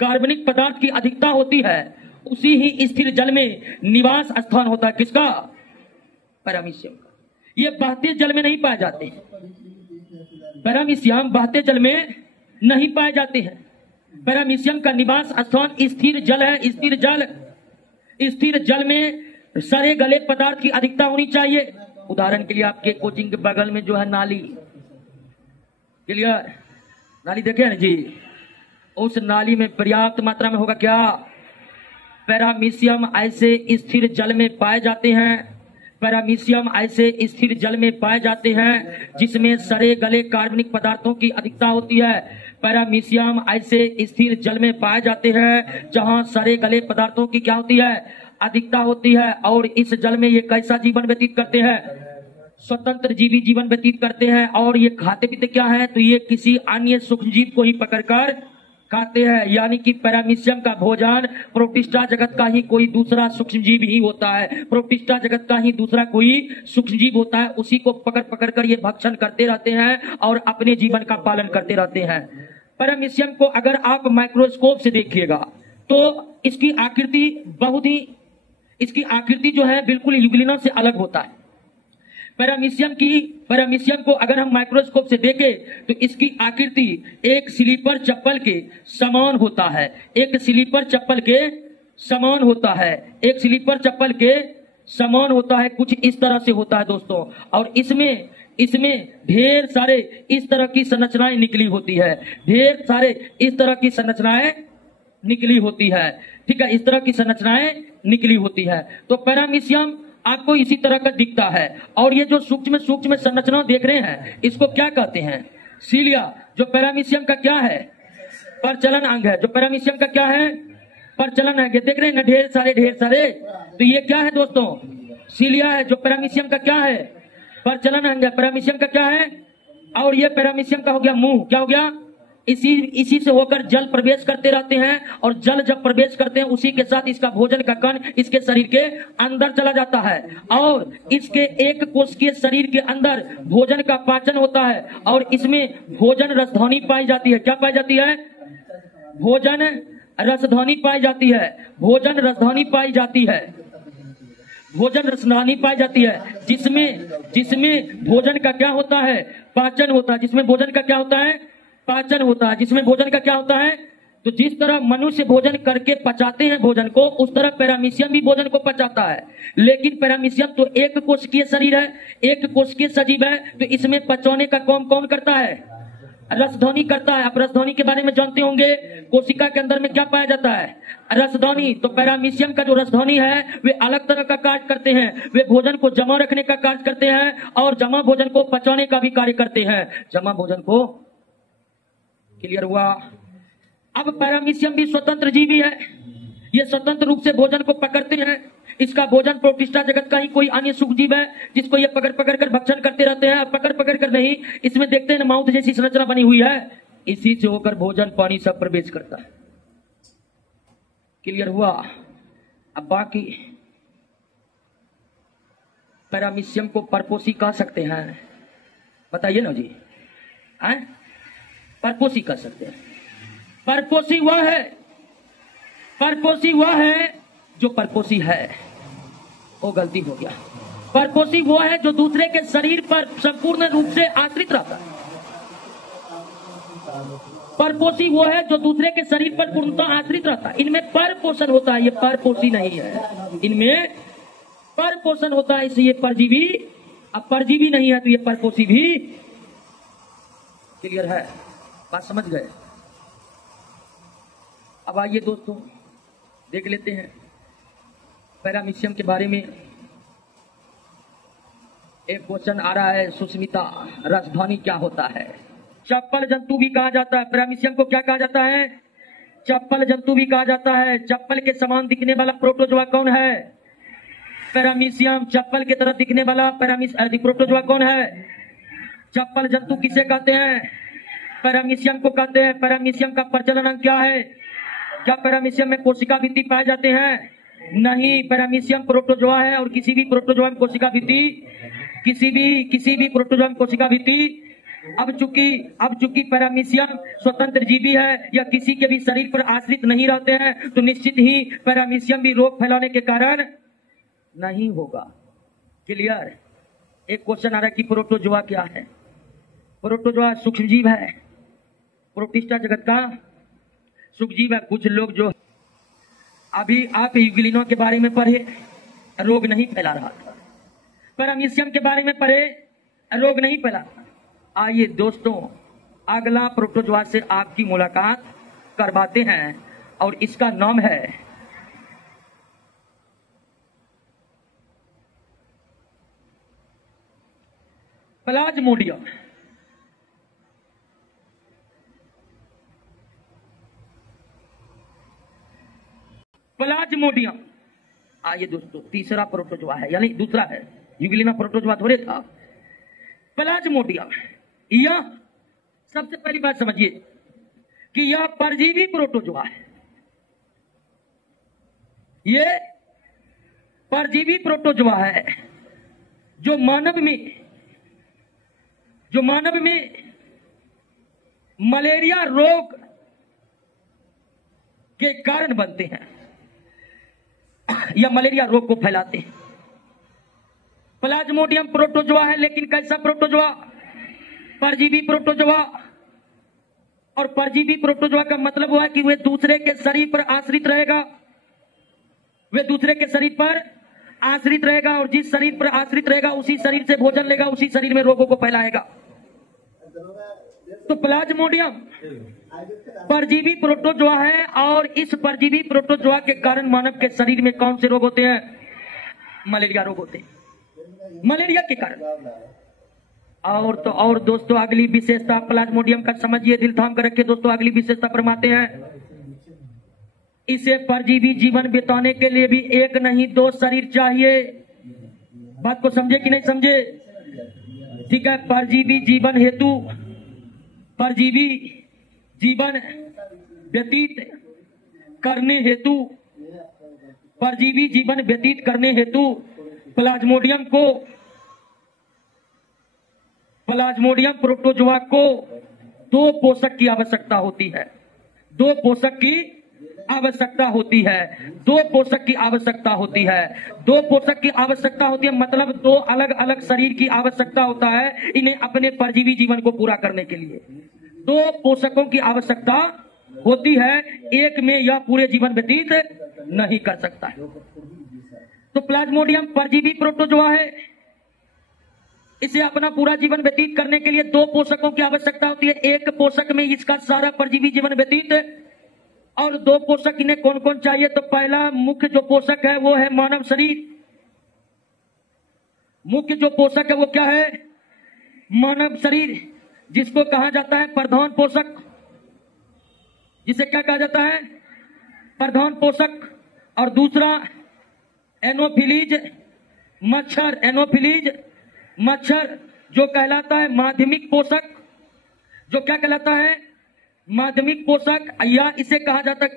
कार्बनिक पदार्थ की अधिकता होती है, उसी ही स्थिर जल में निवास स्थान होता है। किसका? पैरामीशियम का। ये बहते जल में नहीं पाए जाते हैं। पैरामीशियम बहते जल में नहीं पाए जाते हैं। पैरामीशियम का निवास स्थान स्थिर जल है। स्थिर जल में सड़े गले पदार्थ की अधिकता होनी चाहिए। उदाहरण के लिए आपके कोचिंग के बगल में जो है नाली, क्लियर? नाली देखे ना जी? उस नाली में पर्याप्त मात्रा में होगा क्या? पैरामीशियम ऐसे स्थिर जल में पाए जाते हैं। पैरामीशियम ऐसे स्थिर जल में पाए जाते हैं जिसमें सड़े गले कार्बनिक पदार्थों की अधिकता होती है। पैरामीशियम ऐसे स्थिर जल में पाए जाते हैं जहां सड़े गले पदार्थों की क्या होती है? अधिकता होती है। और इस जल में ये कैसा जीवन व्यतीत करते हैं? स्वतंत्र जीवी जीवन व्यतीत करते हैं। और ये खाते पीते क्या है? तो ये किसी अन्य सूक्ष्मजीव को ही पकड़कर खाते हैं। यानी कि पैरामीशियम का भोजन प्रोटिस्टा जगत का ही कोई दूसरा सूक्ष्मजीव ही होता है। प्रोटिस्टा जगत का ही दूसरा कोई सूक्ष्मजीव होता है, उसी को पकड़ पकड़ कर ये भक्षण करते रहते हैं और अपने जीवन का पालन करते रहते हैं। पैरामीशियम को अगर आप माइक्रोस्कोप से देखिएगा तो इसकी आकृति जो है बिल्कुल यूग्लिना से अलग होता है। पैरामीशियम को अगर हम माइक्रोस्कोप से देखें तो इसकी आकृति एक स्लीपर चप्पल के समान होता है। एक स्लीपर चप्पल के समान होता है। एक स्लीपर चप्पल के समान होता है, कुछ इस तरह से होता है दोस्तों। और इसमें ढेर सारे इस तरह की संरचनाएं निकली होती है। ढेर सारे इस तरह की संरचनाएं निकली होती है। ठीक है, इस तरह की संरचनाएं निकली होती है। तो पैरामीशियम आपको इसी तरह का दिखता है। और ये जो सूक्ष्म संरचना देख रहे हैं, इसको क्या कहते हैं? सीलिया। जो पैरामीशियम का क्या है? प्रचलन अंग है। जो पैरामीशियम का क्या है? प्रचलन अंग है। देख रहे हैं ना, ढेर सारे। तो ये क्या है दोस्तों? सीलिया है। जो पैरामीशियम का क्या है? प्रचलन अंग है। पैरामीशियम का क्या है? और ये पैरामीशियम का हो गया मुंह। क्या हो गया? इसी से होकर जल प्रवेश करते रहते हैं। और जल जब प्रवेश करते हैं, उसी के साथ इसका भोजन का कण इसके शरीर के अंदर चला जाता है। और इसके एक कोशिकीय शरीर के अंदर भोजन का पाचन होता है। और इसमें भोजन रसध्वनि पाई जाती है। क्या पाई जाती है? भोजन रसध्वनि पाई जाती है। भोजन रसध्वनि पाई जाती है। भोजन रसध्वनि पाई जाती है, जिसमें भोजन का क्या होता है? पाचन होता है। जिसमें भोजन का क्या होता है? पाचन होता है। जिसमें भोजन का क्या होता है? तो जिस तरह मनुष्य भोजन करके पचाते हैं भोजन को, उस तरह पैरामीशियम भी भोजन को पचाता है। लेकिन पैरामीशियम तो एक कोशिकीय शरीर है, एक कोशिकीय सजीव है। तो इसमें पचाने का काम कौन करता है? रसध्वनि करता है। आप रसध्वनि के बारे में जानते होंगे। कोशिका के अंदर में क्या पाया जाता है? रसध्वनि। तो पैरामीशियम का जो रसध्वनि है वे अलग तरह का कार्य करते हैं। वे भोजन को जमा रखने का कार्य करते हैं और जमा भोजन को पचाने का भी कार्य करते हैं। जमा भोजन को, क्लियर हुआ? अब पैरामीशियम भी स्वतंत्र जीवी है। ये स्वतंत्र रूप से भोजन को पकड़ते हैं। इसका भोजन प्रोटिस्टा जगत का ही कोई अन्य सूक्ष्मजीव है जिसको ये पकड़ पकड़ कर भक्षण करते रहते हैं। पकड़ पकड़ कर नहीं, इसमें देखते हैं ना माउथ जैसी संरचना बनी हुई है, इसी से होकर भोजन पानी सब प्रवेश करता है। क्लियर हुआ? अब बाकी पैरामीशियम को परपोषी कह सकते हैं, बताइए ना जी। परपोषी कर सकते हैं। परपोषी वह है जो परपोषी है, वो गलती हो गया। परपोषी वो है जो दूसरे के शरीर पर संपूर्ण रूप से आश्रित रहता है। परपोषी वो है जो दूसरे के शरीर पर पूर्णतः आश्रित रहता है। इनमें पर पोषण होता है, ये परपोषी नहीं है। इनमें पर पोषण होता है, इसलिए परजीवी। अब परजीवी नहीं है तो ये परपोषी भी। क्लियर है? बात समझ गए? अब आइए दोस्तों देख लेते हैं पैरामीशियम के बारे में। एक क्वेश्चन आ रहा है, सुस्मिता, राजधानी क्या होता है? चप्पल जंतु भी कहा जाता है। पैरामीशियम को क्या कहा जाता है? चप्पल जंतु भी कहा जाता है। चप्पल के समान दिखने वाला प्रोटोजोआ कौन है? पैरामीशियम। चप्पल की तरह दिखने वाला प्रोटोजोआ कौन है? चप्पल जंतु किसे कहते हैं? पैरामीशियम को कहते हैं। पैरामीशियम का प्रजनन अंग क्या है? क्या पैरामीशियम में कोशिका भित्ति पाए जाते हैं? नहीं, पैरामीशियम प्रोटोजोआ है और किसी भी प्रोटोजोआ में कोशिका भित्ति, किसी भी प्रोटोजोआ में कोशिका भित्ति। अब चूंकि पैरामीशियम स्वतंत्र जीवी है या किसी के भी शरीर पर आश्रित नहीं रहते हैं, तो निश्चित ही पैरामीशियम भी रोग फैलाने के कारण नहीं होगा। क्लियर? एक क्वेश्चन आ रहा है कि प्रोटोजोआ क्या है? प्रोटोजोआ सूक्ष्मजीव है, प्रोटिस्टा जगत का सूक्ष्मजीव है। कुछ लोग जो अभी आप यूग्लिनो के बारे में पढ़े, रोग नहीं फैला रहा था। पैरामीशियम के बारे में पढ़े, रोग नहीं फैला। आइए दोस्तों अगला प्रोटोजोआ से आपकी मुलाकात करवाते हैं और इसका नाम है प्लाज्मोडियम। प्लाज्मोडियम। आइए दोस्तों तीसरा प्रोटोजोआ है, यानी दूसरा है, यूग्लिना प्रोटोजोआ थोड़े था। प्लाज्मोडियम, यह सबसे पहली बात समझिए कि यह परजीवी प्रोटोजोआ है। ये परजीवी प्रोटोजोआ है जो मानव में मलेरिया रोग के कारण बनते हैं या मलेरिया रोग को फैलाते हैं। प्लाज्मोडियम प्रोटोजोआ है, लेकिन कैसा प्रोटोजोआ? परजीवी प्रोटोजोआ। और परजीवी प्रोटोजोआ का मतलब हुआ कि वे दूसरे के शरीर पर आश्रित रहेगा। वे दूसरे के शरीर पर आश्रित रहेगा और जिस शरीर पर आश्रित रहेगा उसी शरीर से भोजन लेगा, उसी शरीर में रोगों को फैलाएगा। तो प्लाज्मोडियम परजीवी प्रोटोजोआ है और इस परजीवी प्रोटोजोआ के कारण मानव के शरीर में कौन से रोग होते हैं? मलेरिया रोग होते हैं, मलेरिया के कारण। और दोस्तों अगली विशेषता प्लाज्मोडियम का समझिए, दिल थाम कर रखिए दोस्तों। अगली विशेषता फरमाते हैं, इसे परजीवी जीवन बिताने के लिए भी एक नहीं 2 शरीर चाहिए। बात को समझे कि नहीं समझे? ठीक है। परजीवी जीवन व्यतीत करने हेतु प्लाज्मोडियम प्रोटोजोआ को 2 पोषक की आवश्यकता होती है। 2 पोषक की आवश्यकता होती है। 2 पोषक की आवश्यकता होती है। 2 पोषक की आवश्यकता होती है, मतलब 2 अलग अलग शरीर की आवश्यकता होता है इन्हें अपने परजीवी जीवन को पूरा करने के लिए। 2 पोषकों की आवश्यकता होती है, एक में यह पूरे जीवन व्यतीत नहीं कर सकता है। तो प्लाज्मोडियम परजीवी प्रोटोजोआ है, इसे अपना पूरा जीवन व्यतीत करने के लिए 2 पोषकों की आवश्यकता होती है। एक पोषक में इसका सारा परजीवी जीवन व्यतीत और 2 पोषक इन्हें कौन कौन चाहिए? तो पहला मुख्य जो पोषक है वो है मानव शरीर। मुख्य जो पोषक है वो क्या है? मानव शरीर, जिसको कहा जाता है प्रधान पोषक। जिसे क्या कहा जाता है? प्रधान पोषक। और दूसरा एनोफिलीज मच्छर जो कहलाता है माध्यमिक पोषक। जो क्या कहलाता है? माध्यमिक पोषक, या इसे कहा जाता है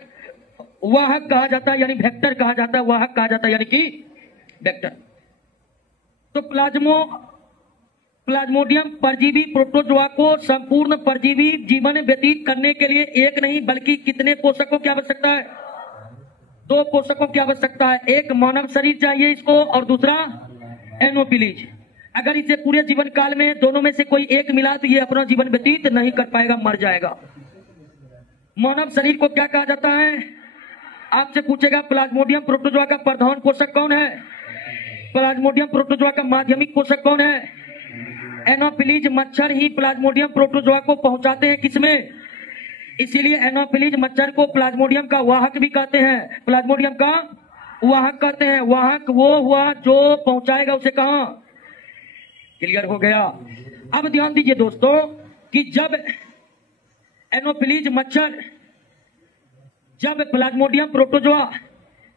वाहक कहा जाता है, यानी वेक्टर कहा जाता है। वाहक कहा जाता है यानी कि वेक्टर। तो प्लाज्मोडियम परजीवी प्रोटोजोआ को संपूर्ण परजीवी जीवन व्यतीत करने के लिए एक नहीं बल्कि कितने पोषकों की आवश्यकता है? 2 पोषकों की आवश्यकता है। एक मानव शरीर चाहिए इसको और दूसरा एनोफिलीज। अगर इसे पूरे जीवन काल में दोनों में से कोई एक मिला तो ये अपना जीवन व्यतीत नहीं कर पाएगा, मर जाएगा। मानव शरीर को क्या कहा जाता है? आपसे पूछेगा प्लाज्मोडियम प्रोटोजोआ का प्रधान पोषक कौन है? प्लाज्मोडियम प्रोटोजोआ का माध्यमिक पोषक कौन है? एनोफिलीज मच्छर ही प्लाज्मोडियम प्रोटोजोआ को पहुंचाते हैं किसमें? इसीलिए एनोफिलीज मच्छर को प्लाज्मोडियम का वाहक भी कहते हैं। प्लाज्मोडियम का वाहक कहते हैं। वाहक वो हुआ जो पहुंचाएगा उसे कहां? क्लियर हो गया? अब ध्यान दीजिए दोस्तों कि जब एनोफिलीज मच्छर, जब प्लाज्मोडियम प्रोटोजोआ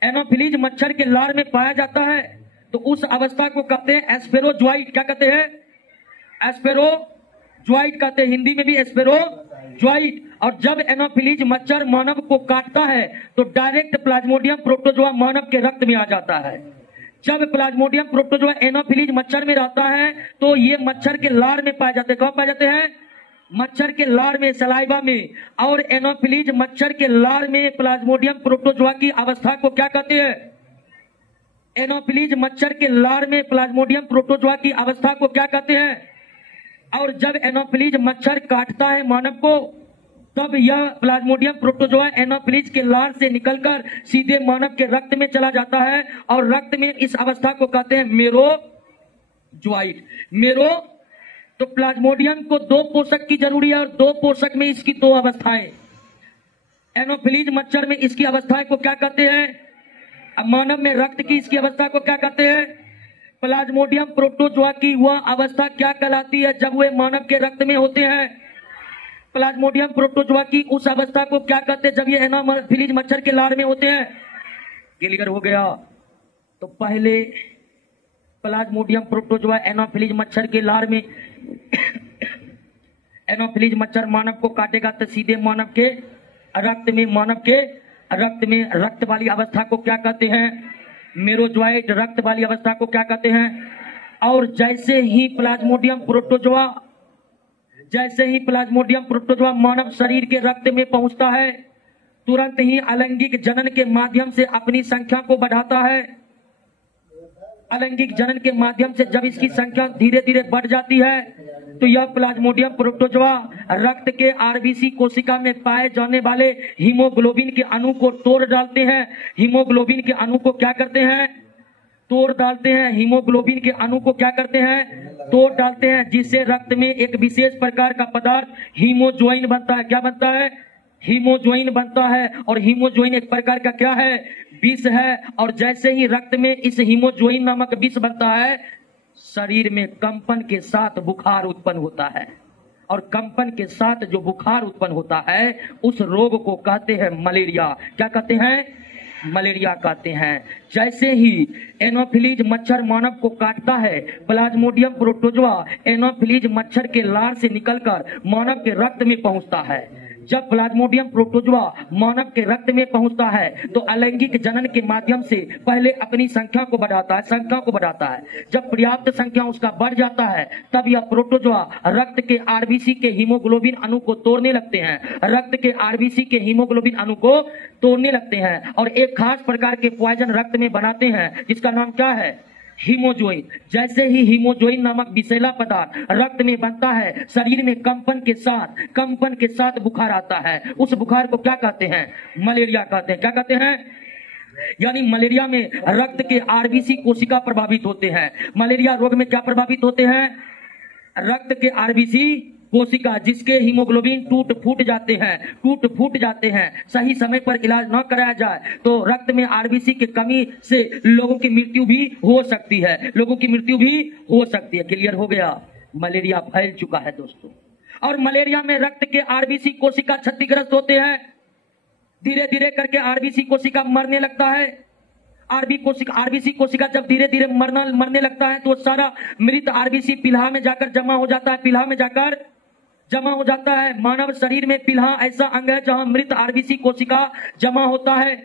एनोफिलीज मच्छर के लार में पाया जाता है तो उस अवस्था को कहते हैं एस्पेरोजोइट। क्या कहते हैं? एस्पेरोजोइट कहते हैं, हिंदी में भी एस्पेरोजोइट। और जब एनोफिलीज मच्छर मानव को काटता है तो डायरेक्ट प्लाज्मोडियम प्रोटोजोआ मानव के रक्त में आ जाता है। जब प्लाज्मोडियम प्रोटोजोआ एनोफिलीज मच्छर में रहता है तो ये मच्छर के लार में पाए जाते हैं। कहाँ पाए जाते हैं? मच्छर के लार में, सलाइवा में। और एनोफिलीज मच्छर के लार में प्लाज्मोडियम प्रोटोजोआ की अवस्था को क्या कहते हैं? एनोफिलीज मच्छर के लार में प्लाज्मोडियम प्रोटोजोआ की अवस्था को क्या कहते हैं? और जब एनोफिलीज मच्छर काटता है मानव को तब यह प्लाज्मोडियम प्रोटोजोआ एनोफिलीज के लार से निकलकर सीधे मानव के रक्त में चला जाता है और रक्त में इस अवस्था को कहते हैं मेरोजोइट। मेरो तो प्लाज्मोडियम को 2 पोषक की जरूरी है और 2 पोषक में इसकी 2 अवस्थाएं। एनोफिलीज मच्छर में इसकी अवस्थाएं को क्या कहते हैं? अब मानव में रक्त की इसकी अवस्था को क्या कहते हैं? प्लाज्मोडियम प्रोटोजोआ की वह अवस्था क्या कहलाती है जब वे मानव के रक्त में होते हैं? प्लाज्मोडियम प्रोटोजोआ की उस अवस्था को क्या कहते हैं जब ये एनोफिलीज मच्छर के लार में होते हैं? क्लियर हो गया? तो पहले प्लाज्मोडियम प्रोटोजोआ एनोफिलीज मच्छर के लार में एनोफिलीज मच्छर मानव को काटेगा तो सीधे मानव के रक्त में, मानव के रक्त में, रक्त वाली अवस्था को क्या कहते हैं? मेरोजोइट। रक्त वाली अवस्था को क्या कहते हैं? और जैसे ही प्लाज्मोडियम प्रोटोजोआ मानव शरीर के रक्त में पहुंचता है तुरंत ही अलैंगिक जनन के माध्यम से अपनी संख्या को बढ़ाता है। अलैंगिक जनन के माध्यम से जब इसकी संख्या धीरे धीरे बढ़ जाती है तो यह प्लाज्मोडियम प्रोटोजोआ रक्त के आरबीसी कोशिका में पाए जाने वाले हीमोग्लोबिन के अणु को तोड़ डालते हैं। हीमोग्लोबिन के अणु को क्या करते हैं? तोड़ डालते हैं। हीमोग्लोबिन के अणु को क्या करते हैं? तोड़ डालते हैं, जिससे रक्त में एक विशेष प्रकार का पदार्थ हीमोजोइन बनता है। क्या बनता है? हीमोजोइन बनता है। और हीमोजोइन एक प्रकार का क्या है? विष है। और जैसे ही रक्त में इस हीमोजोइन नामक विष बनता है शरीर में कंपन के साथ बुखार उत्पन्न होता है। और कंपन के साथ जो बुखार उत्पन्न होता है उस रोग को कहते हैं मलेरिया। क्या कहते हैं? मलेरिया कहते हैं। जैसे ही एनोफिलीज मच्छर मानव को काटता है प्लाज्मोडियम प्रोटोजोआ एनोफिलीज मच्छर के लार से निकलकर मानव के रक्त में पहुंचता है। जब प्लाज्मोडियम प्रोटोजोआ मानव के रक्त में पहुंचता है तो अलैंगिक जनन के माध्यम से पहले अपनी संख्या को बढ़ाता है। जब पर्याप्त संख्या उसका बढ़ जाता है तब यह प्रोटोजोआ रक्त के आरबीसी के हीमोग्लोबिन अणु को तोड़ने लगते हैं। रक्त के आरबीसी के हीमोग्लोबिन अणु को तोड़ने लगते हैं और एक खास प्रकार के पॉइजन रक्त में बनाते हैं जिसका नाम क्या है? हीमोजोइन। जैसे ही हीमोजोइन नामक विषैला पदार्थ रक्त में बनता है शरीर में कंपन के साथ बुखार आता है। उस बुखार को क्या कहते हैं? मलेरिया कहते हैं। क्या कहते हैं? यानी मलेरिया में रक्त के आरबीसी कोशिका प्रभावित होते हैं। मलेरिया रोग में क्या प्रभावित होते हैं? रक्त के आरबीसी कोशिका, जिसके हीमोग्लोबिन टूट फूट जाते हैं। सही समय पर इलाज न कराया जाए तो रक्त में आरबीसी की कमी से लोगों की मृत्यु भी हो सकती है। क्लियर हो गया? मलेरिया फैल चुका है दोस्तों। और मलेरिया में रक्त के आरबीसी कोशिका क्षतिग्रस्त होते हैं। धीरे धीरे करके आरबीसी कोशिका मरने लगता है। आरबीसी कोशिका जब धीरे धीरे मरने लगता है तो सारा मृत आरबीसी पिल्हा में जाकर जमा हो जाता है। मानव शरीर में पिल्हा ऐसा अंग है जहां मृत आरबीसी कोशिका जमा होता है।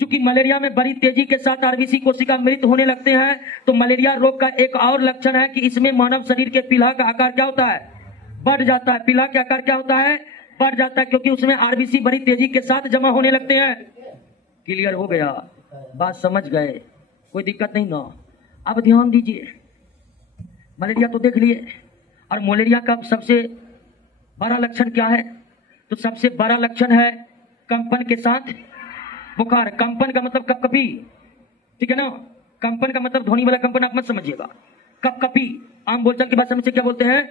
चूंकि मलेरिया में बड़ी तेजी के साथ आरबीसी कोशिका मृत होने लगते हैं, तो मलेरिया रोग का एक और लक्षण है कि इसमें मानव शरीर के पीला का आकार क्या होता है, बढ़ जाता है। पीला का आकार क्या होता है, बढ़ जाता है, क्योंकि उसमें आरबीसी बड़ी तेजी के साथ जमा होने लगते हैं। क्लियर हो गया, बात समझ गए, कोई दिक्कत नहीं ना। अब ध्यान दीजिए, मलेरिया तो देख लिए, और मलेरिया का सबसे बड़ा लक्षण क्या है, तो सबसे बड़ा लक्षण है कंपन के साथ बुखार। कंपन का मतलब कपकपी, ठीक है ना, कंपन का मतलब ध्वनि वाला कंपन, आप मत समझिएगा, कपकपी। आम बोलचाल की भाषा में से क्या बोलते हैं,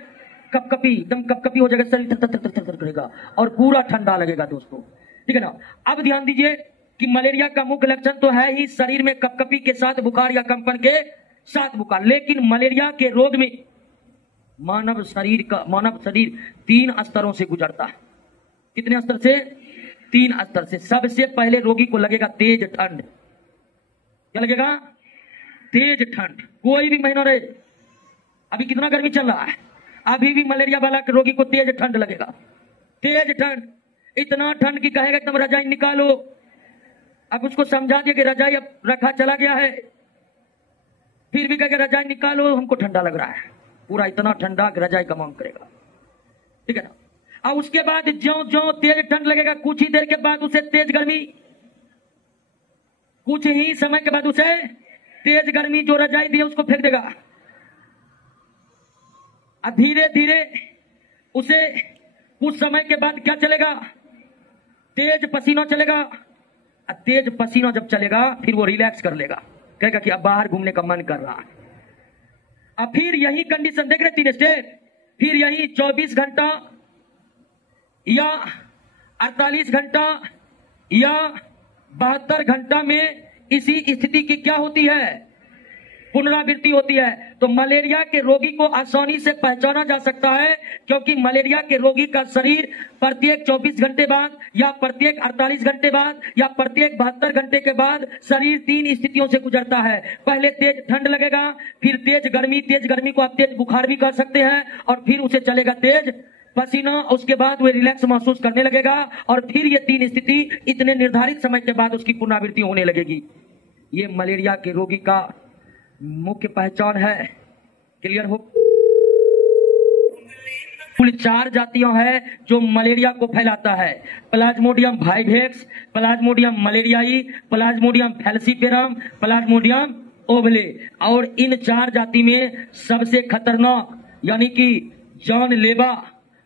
कपकपी, एकदम कपकपी हो जाएगा, शरीर थर थर थर थर करेगा और पूरा ठंडा लगेगा दोस्तों, ठीक है ना। अब ध्यान दीजिए कि मलेरिया का मुख्य लक्षण तो है ही शरीर में कपकपी के साथ बुखार या कंपन के साथ बुखार, लेकिन मलेरिया के रोग में मानव शरीर 3 स्तरों से गुजरता है। कितने स्तर से, 3 स्तर से। सबसे पहले रोगी को लगेगा तेज ठंड। क्या लगेगा, तेज ठंड। कोई भी महीना रहे, अभी कितना गर्मी चल रहा है, अभी भी मलेरिया वाला रोगी को तेज ठंड लगेगा। तेज ठंड, इतना ठंड की कहेगा एकदम रजाई निकालो। अब उसको समझा दिया कि रजाई अब रखा चला गया है, फिर भी कहेगा रजाई निकालो, हमको ठंडा लग रहा है, पूरा इतना ठंडा कि रजाई का मांग करेगा, ठीक है ना। और उसके बाद ज्यों ज्यों तेज ठंड लगेगा, कुछ ही देर के बाद उसे तेज गर्मी, कुछ ही समय के बाद उसे तेज गर्मी जो रजाई दी है उसको फेंक देगा। अब धीरे धीरे उसे कुछ समय के बाद क्या चलेगा, तेज पसीना चलेगा। अब तेज पसीना जब चलेगा फिर वो रिलैक्स कर लेगा, कहेगा कि अब बाहर घूमने का मन कर रहा है। अब फिर यही कंडीशन देख रहे 3 स्टेज, फिर यही 24 घंटा या 48 घंटा या 72 घंटा में इसी स्थिति की क्या होती है, पुनरावृत्ति होती है। तो मलेरिया के रोगी को आसानी से पहचाना जा सकता है, क्योंकि मलेरिया के रोगी का शरीर प्रत्येक 24 घंटे बाद या प्रत्येक 48 घंटे बाद या प्रत्येक 72 घंटे के बाद शरीर 3 स्थितियों से गुजरता है। पहले तेज ठंड लगेगा, फिर तेज गर्मी को आप तेज बुखार भी कर सकते हैं, और फिर उसे चलेगा तेज पसीना, उसके बाद वो रिलैक्स महसूस करने लगेगा, और फिर ये 3 स्थिति इतने निर्धारित समय के बाद उसकी पुनरावृत्ति होने लगेगी। ये मलेरिया के रोगी का मुख्य पहचान है। क्लियर हो। कुल 4 जातियां हैं जो मलेरिया को फैलाता है, plasmodium vivax, plasmodium malariae, plasmodium falciparum, plasmodium ovale. और इन 4 जाति में सबसे खतरनाक यानी कि जानलेवा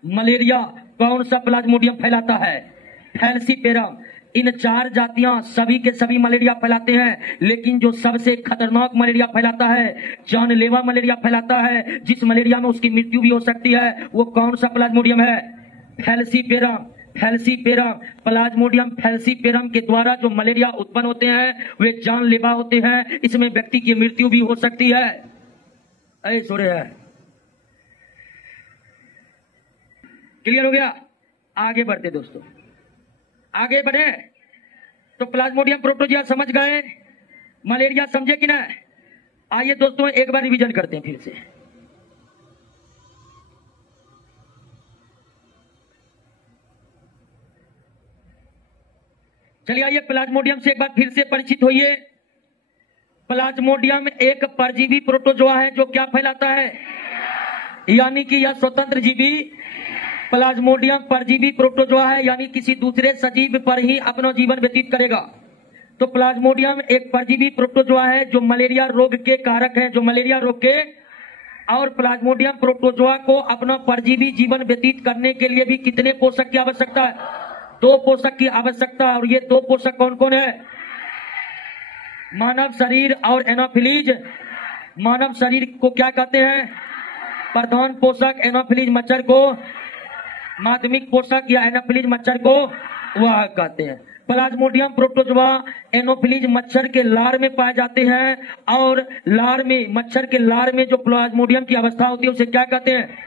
मलेरिया कौन सा प्लाज्मोडियम फैलाता है, फैलसीपेरम। इन 4 जातियां सभी के सभी मलेरिया फैलाते हैं, लेकिन जो सबसे खतरनाक मलेरिया फैलाता है, जानलेवा मलेरिया फैलाता है, जिस मलेरिया में उसकी मृत्यु भी हो सकती है, वो कौन सा प्लाज्मोडियम है, फैलसीपेरम। फैलसीपेरम, प्लाज्मोडियम फैलसीपेरम के द्वारा जो मलेरिया उत्पन्न होते हैं वे जानलेवा होते हैं, इसमें व्यक्ति की मृत्यु भी हो सकती है। ऐ सोरे है। क्लियर हो गया। आगे बढ़ते दोस्तों, आगे बढ़े तो प्लाज्मोडियम प्रोटोजिया समझ गए, मलेरिया समझे कि ना। आइए दोस्तों एक बार रिवीजन करते हैं फिर से। चलिए आइए प्लाज्मोडियम से एक बार फिर से परिचित होइए। प्लाज्मोडियम एक परजीवी प्रोटोजोआ है जो क्या फैलाता है, यानी कि यह स्वतंत्र जीवी प्लाज्मोडियम परजीवी प्रोटोजोआ है, यानी किसी दूसरे सजीव पर ही अपना जीवन व्यतीत करेगा। तो प्लाज्मोडियम एक परजीवी प्रोटोजोआ है जो मलेरिया रोग के कारक है, जो मलेरिया रोग के। और प्लाज्मोडियम प्रोटोजोआ को अपना परजीवी जीवन व्यतीत करने के लिए भी कितने पोषक की आवश्यकता है, 2 पोषक की आवश्यकता। और ये 2 पोषक कौन कौन है, मानव शरीर और एनाफिलीज। मानव शरीर को क्या कहते हैं, प्रधान पोषक, एनाफिलीज मच्छर को माध्यमिक पोषक या एनाफिलीज मच्छर को वह कहते हैं। प्लाज्मोडियम प्रोटोजोआ एनाफिलीज मच्छर के लार में पाए जाते हैं, और लार में, मच्छर के लार में जो प्लाज्मोडियम की अवस्था होती है उसे क्या कहते हैं,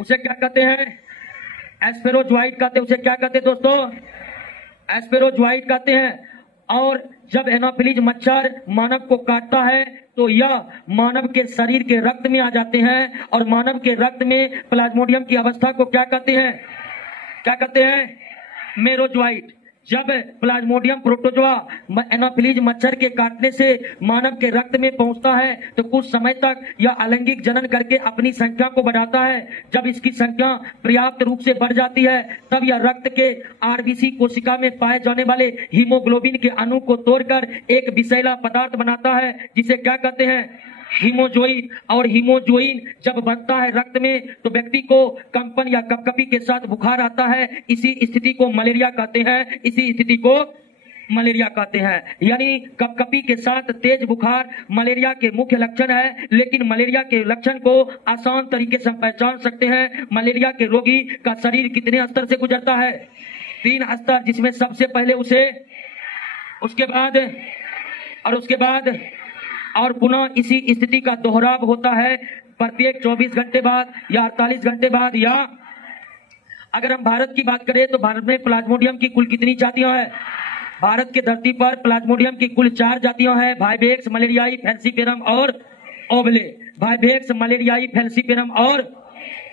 उसे क्या कहते हैं, एस्पेरोजोइट कहते हैं। उसे क्या कहते हैं दोस्तों, एस्पेरोजोइट कहते हैं। और जब एनाफिलीज मच्छर मानव को काटता है तो यह मानव के शरीर के रक्त में आ जाते हैं, और मानव के रक्त में प्लाज्मोडियम की अवस्था को क्या कहते हैं, क्या कहते हैं, मेरोजोइट। जब प्लाज्मोडियम प्रोटोजोआ एनाफिलीज मच्छर के काटने से मानव के रक्त में पहुंचता है तो कुछ समय तक यह अलैंगिक जनन करके अपनी संख्या को बढ़ाता है। जब इसकी संख्या पर्याप्त रूप से बढ़ जाती है तब यह रक्त के आरबीसी कोशिका में पाए जाने वाले हीमोग्लोबिन के अणु को तोड़कर एक विषैला पदार्थ बनाता है, जिसे क्या कहते हैं, हीमोजोइन। और हीमोजोइन जब बनता है रक्त में तो व्यक्ति को कंपन या कपकपी के साथ बुखार आता है। इसी स्थिति को मलेरिया कहते हैं, इसी स्थिति को मलेरिया कहते हैं। यानी कपकपी के साथ तेज बुखार मलेरिया के मुख्य लक्षण है। लेकिन मलेरिया के लक्षण को आसान तरीके से हम पहचान सकते हैं। मलेरिया के रोगी का शरीर कितने स्तर से गुजरता है, 3 स्तर, जिसमें सबसे पहले उसके बाद और पुनः इसी स्थिति का दोहराव होता है प्रत्येक 24 घंटे बाद या 48 घंटे बाद। या अगर हम भारत की बात करें तो भारत में प्लाज्मोडियम की कुल कितनी जातियां हैं? भारत की धरती पर प्लाज्मोडियम की कुल 4 जातियां हैं, वाइवेक्स, मलेरियाई, फैल्सीपेरम और ओवले। वाइवेक्स, मलेरियाई, फैल्सीपेरम और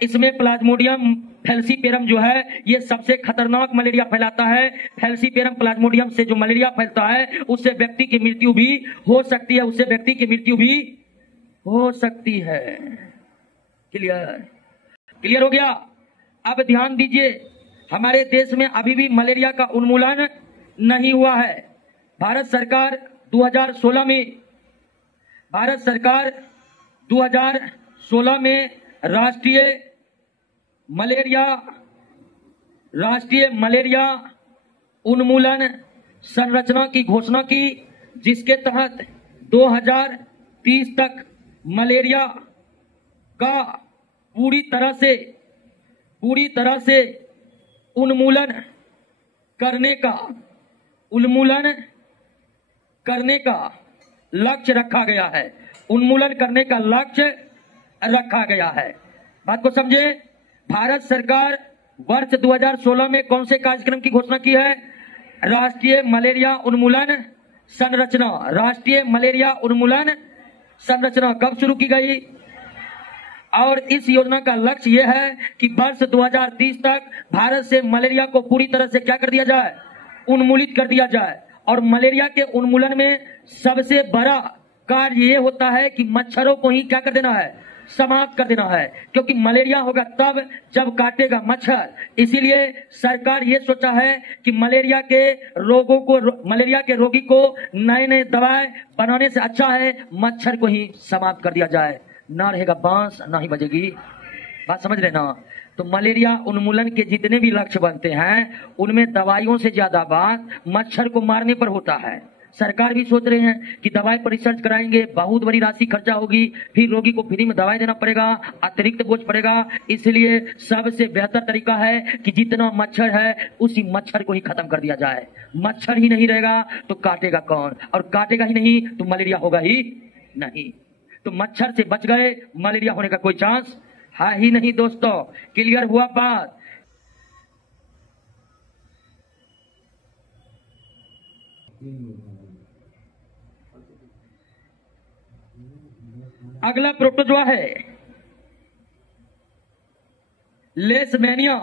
इसमें प्लाज्मोडियम फैल्सीपेरम जो है ये सबसे खतरनाक मलेरिया फैलाता है। फैल्सीपेरम प्लाज्मोडियम से जो मलेरिया फैलता है उससे व्यक्ति की मृत्यु भी हो सकती है, क्लियर हो गया? अब ध्यान दीजिए, हमारे देश में अभी भी मलेरिया का उन्मूलन नहीं हुआ है। भारत सरकार 2016 में राष्ट्रीय मलेरिया उन्मूलन संरचना की घोषणा की, जिसके तहत 2030 तक मलेरिया का पूरी तरह से उन्मूलन करने का लक्ष्य रखा गया है। बात को समझे। भारत सरकार वर्ष 2016 में कौन से कार्यक्रम की घोषणा की है? राष्ट्रीय मलेरिया उन्मूलन संरचना कब शुरू की गई? और इस योजना का लक्ष्य यह है कि वर्ष 2030 तक भारत से मलेरिया को पूरी तरह से क्या कर दिया जाए? उन्मूलित कर दिया जाए। और मलेरिया के उन्मूलन में सबसे बड़ा कार्य ये होता है कि मच्छरों को ही क्या कर देना है? समाप्त कर देना है। क्योंकि मलेरिया होगा तब जब काटेगा मच्छर। इसीलिए सरकार ये सोचा है कि मलेरिया के रोगी को नए दवाएं बनाने से अच्छा है मच्छर को ही समाप्त कर दिया जाए। ना रहेगा बांस ना ही बजेगी। बात समझ रहे ना? तो मलेरिया उन्मूलन के जितने भी लक्ष्य बनते हैं उनमें दवाइयों से ज्यादा बात मच्छर को मारने पर होता है। सरकार भी सोच रहे हैं कि दवाई पर रिसर्च कराएंगे, बहुत बड़ी राशि खर्चा होगी, फिर रोगी को फ्री में दवाई देना पड़ेगा, अतिरिक्त बोझ पड़ेगा। इसलिए सबसे बेहतर तरीका है कि जितना मच्छर है उसी मच्छर को ही खत्म कर दिया जाए। मच्छर ही नहीं रहेगा तो काटेगा कौन? और काटेगा ही नहीं तो मलेरिया होगा ही नहीं। तो मच्छर से बच गए, मलेरिया होने का कोई चांस है ही नहीं। दोस्तों क्लियर हुआ बात? अगला प्रोटोजोआ है लेशमैनिया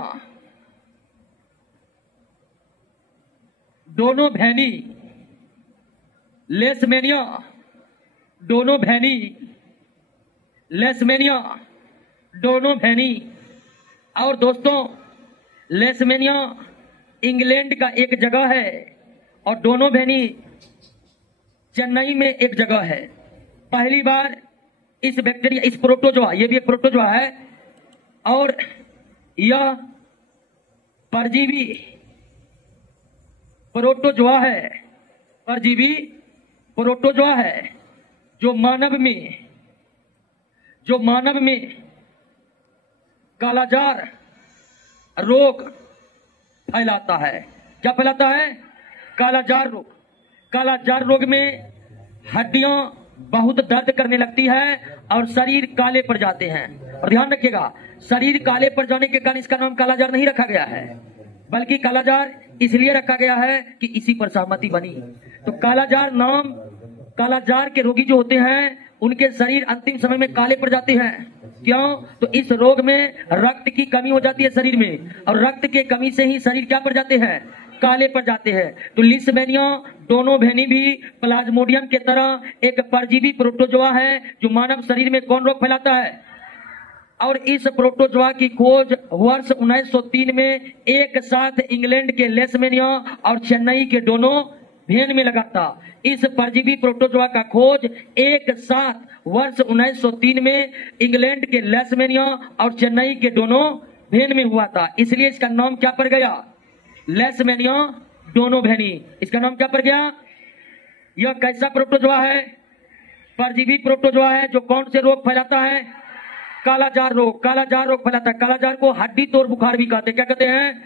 डोनोवैनी। लेशमैनिया डोनोवैनी। और दोस्तों लेशमैनिया इंग्लैंड का एक जगह है और डोनोवैनी चेन्नई में एक जगह है। पहली बार इस बैक्टीरिया, इस प्रोटोजोआ, ये भी एक प्रोटोजोआ है और यह परजीवी प्रोटोजोआ है जो मानव में कालाजार रोग फैलाता है। क्या फैलाता है? कालाजार रोग। कालाजार रोग में हड्डियां बहुत दर्द करने लगती है और शरीर काले पड़ जाते हैं। और ध्यान रखिएगा, शरीर काले पड़ जाने के कारण इसका नाम कालाजार नहीं रखा गया है, बल्कि कालाजार इसलिए रखा गया है कि इसी पर सहमति बनी। तो कालाजार के रोगी जो होते हैं उनके शरीर अंतिम समय में काले पड़ जाते हैं। क्यों? तो इस रोग में रक्त की कमी हो जाती है शरीर में, और रक्त के कमी से ही शरीर क्या पड़ जाते हैं? काले पर जाते हैं। तो लिस्बेनिया डोनोवेनी भी प्लाज्मोडियम के तरह एक परजीवी प्रोटोजोआ है जो मानव शरीर में कौन रोग फैलाता है। और इस प्रोटोजोआ की खोज वर्ष 1903 में एक साथ इंग्लैंड के लेशमेनिया और चेन्नई के डोनोवेन में लगा था। इस परजीवी प्रोटोजोआ का खोज एक साथ वर्ष 1903 में इंग्लैंड के लेशमेनिया और चेन्नई के डोनोवेन में हुआ था। इसलिए इसका नाम क्या पड़ गया, लेशमेनिया डोनोवेनी। इसका नाम क्या पड़ गया। यह कैसा प्रोटोजोआ है, परजीवी प्रोटोजोआ है जो कौन से रोग फैलाता है, कालाजार रोग। कालाजार रोग फैलाता है। कालाजार को हड्डी तोड़ बुखार भी कहते हैं। क्या कहते हैं,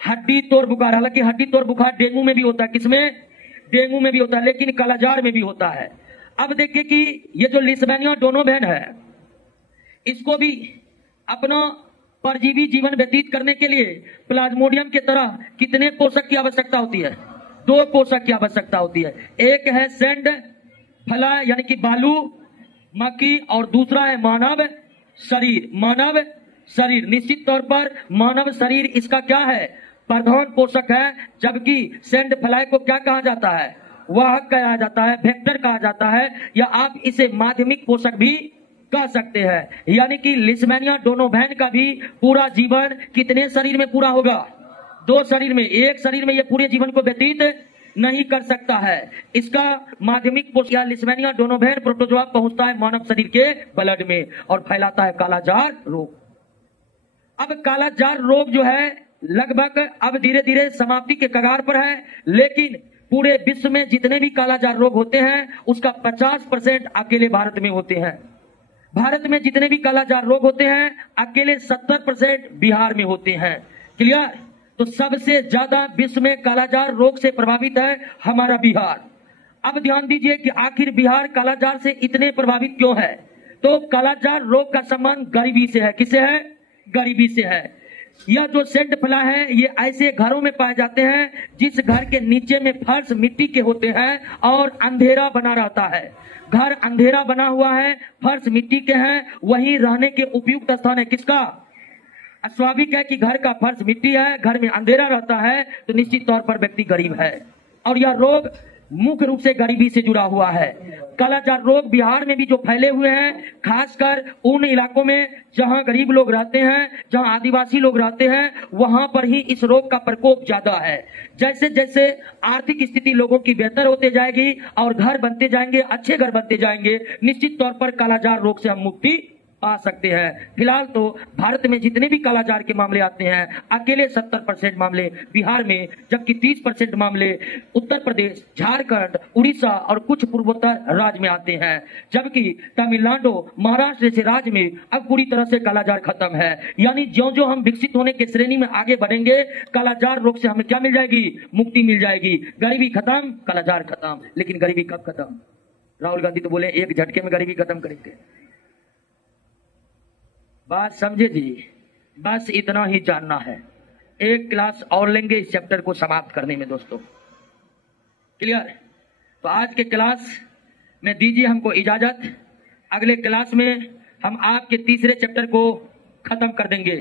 हड्डी तोड़ बुखार। हालांकि हड्डी तोड़ बुखार डेंगू में भी होता है। किसमें, डेंगू में भी होता है, लेकिन कालाजार में भी होता है। अब देखिए कि ये जो लिस्बेनिया डोनोवेन है, इसको भी अपना परजीवी जीवन व्यतीत करने के लिए प्लाज्मोडियम के तरह कितने पोषक की आवश्यकता होती है, 2 पोषक की आवश्यकता होती है। एक है सैंड फ्लाई यानी कि बालू मक्खी, और दूसरा है मानव शरीर। मानव शरीर निश्चित तौर पर मानव शरीर इसका क्या है, प्रधान पोषक है। जबकि सैंड फ्लाई को क्या कहा जाता है, वाहक कहा जाता है, वेक्टर कहा जाता है, या आप इसे माध्यमिक पोषक भी कह सकते हैं। यानी कि लिस्बेनिया डोनोवेन का भी पूरा जीवन कितने शरीर में पूरा होगा, 2 शरीर में। एक शरीर में ये पूरे जीवन को व्यतीत नहीं कर सकता है। इसका माध्यमिक पोषक या लिस्बेनिया डोनोवेन प्रोटोजोआ पहुंचता है मानव शरीर के ब्लड में और फैलाता है कालाजार रोग। अब कालाजार रोग जो है लगभग अब धीरे धीरे समाप्ति के कगार पर है, लेकिन पूरे विश्व में जितने भी कालाजार रोग होते हैं उसका 50% अकेले भारत में होते हैं। भारत में जितने भी कालाजार रोग होते हैं अकेले 70% बिहार में होते हैं। क्लियर। तो सबसे ज्यादा विश्व में कालाजार रोग से प्रभावित है हमारा बिहार। अब ध्यान दीजिए कि आखिर बिहार कालाजार से इतने प्रभावित क्यों है। तो कालाजार रोग का संबंध गरीबी से है। किससे है, गरीबी से है। यह जो सैंड फ्लाई है ये ऐसे घरों में पाए जाते हैं जिस घर के नीचे में फर्श मिट्टी के होते हैं और अंधेरा बना रहता है। घर अंधेरा बना हुआ है, फर्श मिट्टी के हैं, वही रहने के उपयुक्त स्थान है। किसका, स्वाभाविक है कि घर का फर्श मिट्टी है, घर में अंधेरा रहता है, तो निश्चित तौर पर व्यक्ति गरीब है। और यह रोग मुख्य रूप से गरीबी से जुड़ा हुआ है। कालाजार रोग बिहार में भी जो फैले हुए हैं, खासकर उन इलाकों में जहां गरीब लोग रहते हैं, जहां आदिवासी लोग रहते हैं, वहां पर ही इस रोग का प्रकोप ज्यादा है। जैसे जैसे आर्थिक स्थिति लोगों की बेहतर होते जाएगी और घर बनते जाएंगे, अच्छे घर बनते जाएंगे, निश्चित तौर पर कालाजार रोग से हम मुक्ति पा सकते हैं। फिलहाल तो भारत में जितने भी कालाजार के मामले आते हैं अकेले 70% मामले बिहार में, जबकि 30% मामले उत्तर प्रदेश, झारखंड, उड़ीसा और कुछ पूर्वोत्तर राज्य में आते हैं। जबकि तमिलनाडु, महाराष्ट्र जैसे राज्य में अब पूरी तरह से कालाजार खत्म है। यानी ज्यो ज्यो हम विकसित होने के श्रेणी में आगे बढ़ेंगे, कालाजार रोग से हमें क्या मिल जाएगी, मुक्ति मिल जाएगी। गरीबी खत्म, कालाजार खत्म। लेकिन गरीबी कब खत्म, राहुल गांधी तो बोले एक झटके में गरीबी खत्म करेंगे। बात समझे जी, बस इतना ही जानना है। एक क्लास और लेंगे इस चैप्टर को समाप्त करने में दोस्तों। क्लियर। तो आज के क्लास में दीजिए हमको इजाजत। अगले क्लास में हम आपके तीसरे चैप्टर को खत्म कर देंगे।